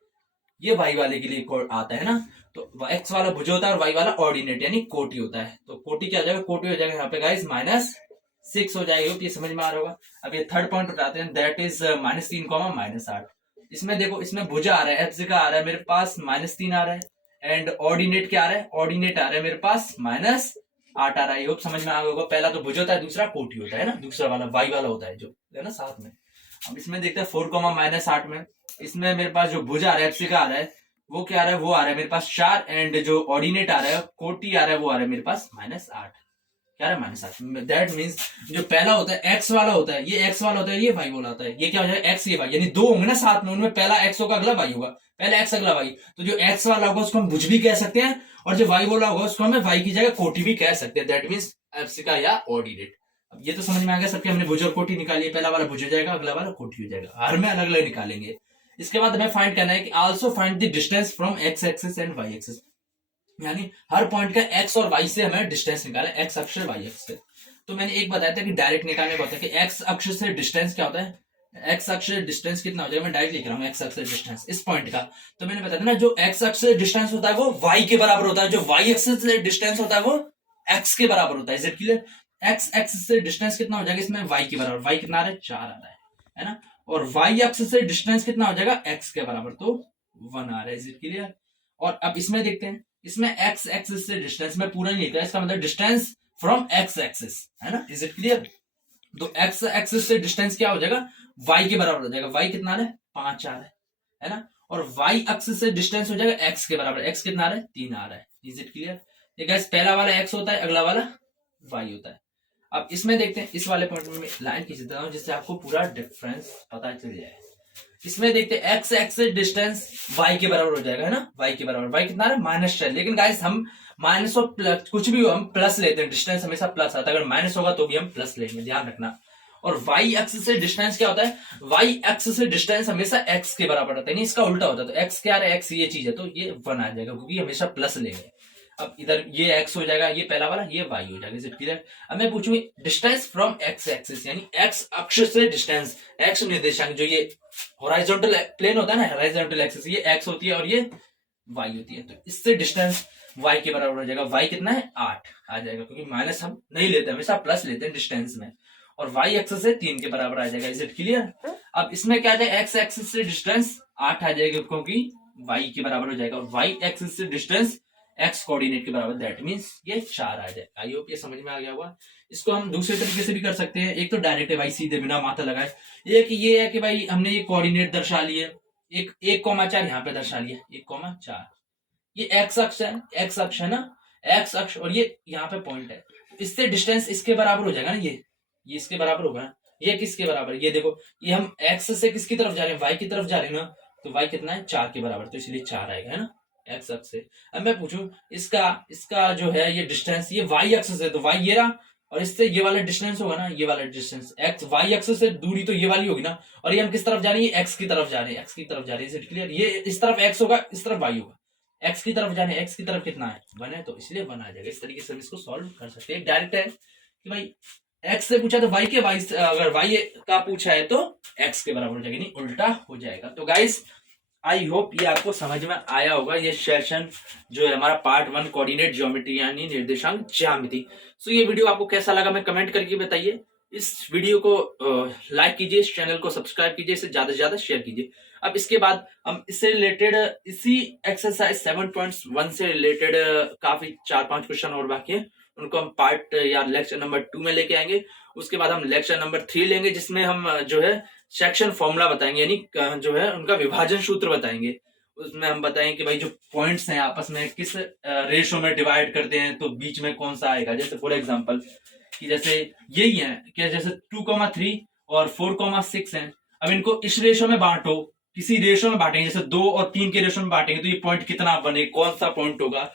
ये वाई वाले के लिए आता है ना, तो एक्स वाला भुज होता है और वाई वाला ऑर्डिनेट यानी कोटि होता है। तो कोटि क्या हो जाएगा, कोटि हो जाएगा यहाँ पे गाइस -6 हो जाएगी। ये समझ में आ रहा होगा। अब ये थर्ड पॉइंट उठाते हैं, दैट इज -3, -8। इसमें देखो, इसमें भुजा आ रहा है, एप्सिका आ रहा है मेरे पास -3 आ रहा है, एंड ऑर्डिनेट क्या आ रहा है, ऑर्डिनेट आ रहा है मेरे पास -8 आ रहा है। समझ में आ गया होगा, पहला तो भुज होता है, दूसरा कोटि होता है ना, दूसरा वाला वाई वाला होता है जो है ना साथ में। अब इसमें देखते हैं 4, में, इसमें मेरे पास जो भुजा आ रहा है, एप्सिका आ रहा है, वो क्या आ रहा है, वो आ रहा है मेरे पास 4, एंड जो ऑर्डिनेट आ रहा है कोटि आ रहा है वो आ रहा है मेरे पास -8, क्या है -8। दैट मींस जो पहला होता है एक्स वाला होता है, ये एक्स वाला होता है, ये वाई वाला होता है, ये क्या हो जाएगा एक्स ये वाई, यानी दो होंगे ना साथ में, उनमें पहला एक्स होगा अगला वाई होगा, पहला एक्स अगला वाई, तो जो एक्स वाला होगा उसको हम भुज भी कह सकते हैं, और जो वाई वाला होगा उसको हमें वाई की जगह कोटि भी कह सकते हैं, दैट मींस एप्सिका या ऑर्डिनेट। अब ये तो समझ में आ गया सबके, हमने भुज और कोटि निकाली, पहला वाला भुज हो जाएगा, अगला वाला कोटि हो जाएगा, हर में अलग अलग निकालेंगे। इसके बाद हमें फाइंड करना है कि also find the distance from X axis and Y axis, यानी हर पॉइंट का एक्स और वाई से हमें डिस्टेंस निकालना है, एक्स अक्ष वाई अक्ष से। तो मैंने एक बताया था कि डायरेक्ट निकालने का होता है कि एक्स अक्ष से डिस्टेंस क्या होता है, एक्स अक्ष से डिस्टेंस कितना हो जाएगा, मैं डायरेक्ट लिख रहा हूँ एक्स अक्ष से डिस्टेंस इस पॉइंट का। तो मैंने बताया था ना, जो एक्स अक्ष से डिस्टेंस होता है वो वाई के बराबर होता है, जो वाई अक्ष से डिस्टेंस होता है वो एक्स के बराबर होता है। Is it clear? X x से डिस्टेंस कितना हो जाएगा इसमें, वाई के बराबर, वाई कितना आ रहा है 4 आ रहा है ना, और वाई अक्ष से डिस्टेंस कितना हो जाएगा एक्स के बराबर, तो 1 आ रहा है। Is it clear? और अब इसमें देखते हैं, इसमें एक्स एक्सिस से डिस्टेंस में पूरा नहीं लिख रहा, इसका मतलब डिस्टेंस फ्रॉम एक्स एक्सिस, है ना। Is it clear? तो एक्स एक्सिस से डिस्टेंस क्या हो जाएगा, वाई के बराबर हो जाएगा, वाई कितना आ रहा है 5 आ रहा है ना, और वाई एक्सिस से डिस्टेंस हो जाएगा एक्स के बराबर, एक्स कितना आ रहा है 3 आ रहा है। Is it clear? ये गाइस पहला वाला एक्स होता है, अगला वाला वाई होता है। अब इसमें देखते हैं, इस वाले पॉइंट में लाइन खींच देता हूं जिससे आपको पूरा डिफरेंस पता चल जाए। इसमें देखते हैं एक्स एक्सिस डिस्टेंस वाई के बराबर हो जाएगा, है ना, वाई के बराबर, वाई कितना है -10, लेकिन गाइस हम माइनस और प्लस कुछ भी हो हम प्लस लेते हैं, डिस्टेंस हमेशा प्लस आता है, अगर माइनस होगा तो भी हम प्लस लेंगे, ध्यान रखना। और वाई एक्सिस से डिस्टेंस क्या होता है, वाई एक्सिस से डिस्टेंस हमेशा एक्स के बराबर होता है, नहीं इसका उल्टा होता है, तो एक्स क्या है, एक्स ये चीज है, तो ये 1 आ जाएगा क्योंकि हमेशा प्लस लेंगे। अब इधर ये एक्स हो जाएगा, ये पहला वाला, ये वाई हो जाएगा। Is it clear? अब मैं पूछूंगी डिस्टेंस फ्रॉम एक्स एक्सिस, यानी एक्स अक्ष से डिस्टेंस, एक्स निर्देशांक जो ये हॉरिजॉन्टल प्लेन होता है ना, हॉरिजॉन्टल एक्सिस, ये एक्स होती है और ये वाई होती है। तो इससे डिस्टेंस वाई के बराबर हो जाएगा। वाई कितना है? 8 आ जाएगा, क्योंकि माइनस हम नहीं लेते, हमेशा प्लस लेते हैं डिस्टेंस में। और वाई एक्सिस से 3 के बराबर आ जाएगा। Is it clear? अब इसमें क्या आ जाएगा? एक्स एक्सिस से डिस्टेंस 8 आ जाएगा, क्योंकि वाई के बराबर हो जाएगा। और वाई एक्सिस से डिस्टेंस एक्स कोऑर्डिनेट के बराबर, दैट मींस ये 4 आ जाए। आई होप ये समझ में आ गया होगा। इसको हम दूसरे तरीके से भी कर सकते हैं। एक तो डायरेक्ट है भाई, सीधे बिना माथा लगाए। एक ये है कि भाई हमने ये कोऑर्डिनेट दर्शा लिए, एक 1,4 यहाँ पे दर्शा लिया, 1,4, ये एक्स अक्ष है, एक्स अक्ष है ना, एक्स अक्ष, और ये यहाँ पे पॉइंट है। इससे डिस्टेंस इसके बराबर हो जाएगा ना, ये इसके बराबर होगा। ये किसके बराबर? ये देखो, ये हम एक्स से किसकी तरफ जा रहे हैं? वाई की तरफ जा रहे हैं ना, तो वाई कितना है? 4 के बराबर, तो इसलिए 4 आएगा, है ना, एक्स अक्ष से। अब मैं पूछूं इसका जो है ये डिस्टेंस, ये वाई अक्ष से, तो वाई ये रहा, और इससे ये वाला डिस्टेंस होगा ना, ये वाला डिस्टेंस एक्स, वाई अक्ष से दूरी तो ये वाली होगी ना, और ये हम किस तरफ जा रहे हैं? एक्स की तरफ जा रहे हैं, एक्स की तरफ जा रहे हैं। Is it clear? ये इस तरफ एक्स होगा, इस तरफ वाई होगा। एक्स की तरफ जाने, एक्स की तरफ कितना है? 1 है, तो इसलिए 1 आ जाएगा। इस तरीके से हम इसको सॉल्व कर सकते हैं। डायरेक्ट है कि भाई एक्स से पूछा तो वाई के, वाई अगर वाई का पूछा है तो एक्स के बराबर हो जाएगा, नहीं उल्टा हो जाएगा। तो गाइस आई होप ये आपको समझ में आया होगा। ये सेशन जो है हमारा पार्ट 1 कोऑर्डिनेट ज्योमेट्री यानी निर्देशांक ज्यामिति। सो ये वीडियो आपको कैसा लगा मैं कमेंट करके बताइए। इस वीडियो को लाइक कीजिए, इस चैनल को सब्सक्राइब कीजिए, इसे ज्यादा से ज्यादा शेयर कीजिए। अब इसके बाद हम इससे रिलेटेड इसी एक्सरसाइज 7.1 से रिलेटेड काफी 4-5 क्वेश्चन और बाकी है, उनको हम पार्ट या लेक्चर नंबर 2 में लेके आएंगे। उसके बाद हम लेक्चर नंबर 3 लेंगे, जिसमें हम जो है सेक्शन फॉर्मूला बताएंगे, यानी जो है उनका विभाजन सूत्र बताएंगे। उसमें हम बताएंगे कि भाई जो पॉइंट्स हैं आपस में किस रेशो में डिवाइड करते हैं, तो बीच में कौन सा आएगा। जैसे फॉर एग्जांपल कि जैसे यही है कि जैसे 2,3 और 4,6 है। अब इनको इस रेशो में बांटो, किसी रेशो में बांटेंगे, जैसे 2 और 3 के रेशो में बांटेंगे, तो ये पॉइंट कितना बने, कौन सा पॉइंट होगा,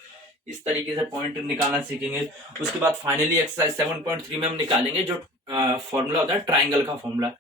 इस तरीके से पॉइंट निकालना सीखेंगे। उसके बाद फाइनली एक्सरसाइज 7.3 में हम निकालेंगे जो फॉर्मूला होता है ट्राइंगल का फॉर्मूला।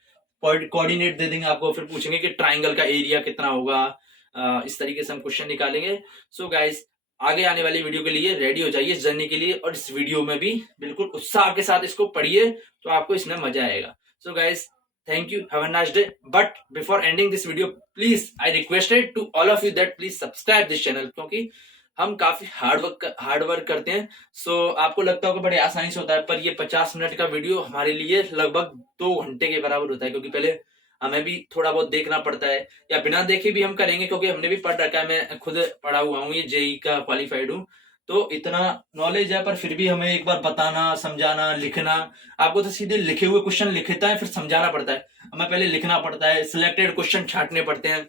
कोऑर्डिनेट दे देंगे आपको, फिर पूछेंगे कि ट्राइंगल का एरिया कितना होगा। इस तरीके से हम क्वेश्चन निकालेंगे। सो गाइस आगे आने वाली वीडियो के लिए रेडी हो जाइए जर्नी के लिए, और इस वीडियो में भी बिल्कुल उत्साह के साथ इसको पढ़िए, तो आपको इसमें मजा आएगा। So guys thank you, have a nice day. But before ending this video, please I requested to all of you that please subscribe this channel, क्योंकि हम काफी हार्ड वर्क करते हैं। सो आपको लगता होगा बड़े आसानी से होता है, पर ये 50 मिनट का वीडियो हमारे लिए लगभग 2 घंटे के बराबर होता है, क्योंकि पहले हमें भी थोड़ा बहुत देखना पड़ता है, या बिना देखे भी हम करेंगे, क्योंकि हमने भी पढ़ रखा है। मैं खुद पढ़ा हुआ हूँ, ये जेई का क्वालिफाइड हूँ, तो इतना नॉलेज है, पर फिर भी हमें एक बार बताना, समझाना, लिखना। आपको तो सीधे लिखे हुए क्वेश्चन लिखता है, फिर समझाना पड़ता है, हमें पहले लिखना पड़ता है, सिलेक्टेड क्वेश्चन छांटने पड़ते हैं,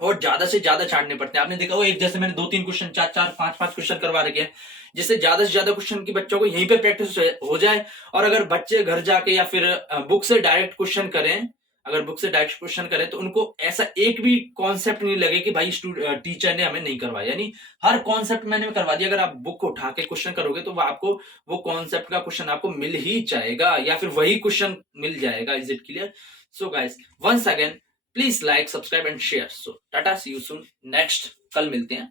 और ज्यादा से ज्यादा छांटने पड़ते हैं। आपने देखा हो, एक जैसे मैंने 2-3 क्वेश्चन, 4-4, 5-5 क्वेश्चन करवा रखे हैं, जिससे ज्यादा से ज्यादा क्वेश्चन की बच्चों को यहीं पे प्रैक्टिस हो जाए। और अगर बच्चे घर जाके या फिर बुक से डायरेक्ट क्वेश्चन करें, अगर बुक से डायरेक्ट क्वेश्चन करें, तो उनको ऐसा एक भी कॉन्सेप्ट नहीं लगे कि भाई टीचर ने हमें नहीं करवाया, यानी हर कॉन्सेप्ट मैंने करवा दिया। अगर आप बुक उठा के क्वेश्चन करोगे तो आपको वो कॉन्सेप्ट का क्वेश्चन आपको मिल ही जाएगा, या फिर वही क्वेश्चन मिल जाएगा। Is it clear? So guys once again please like, subscribe and share. So tata, see you soon, next कल मिलते हैं।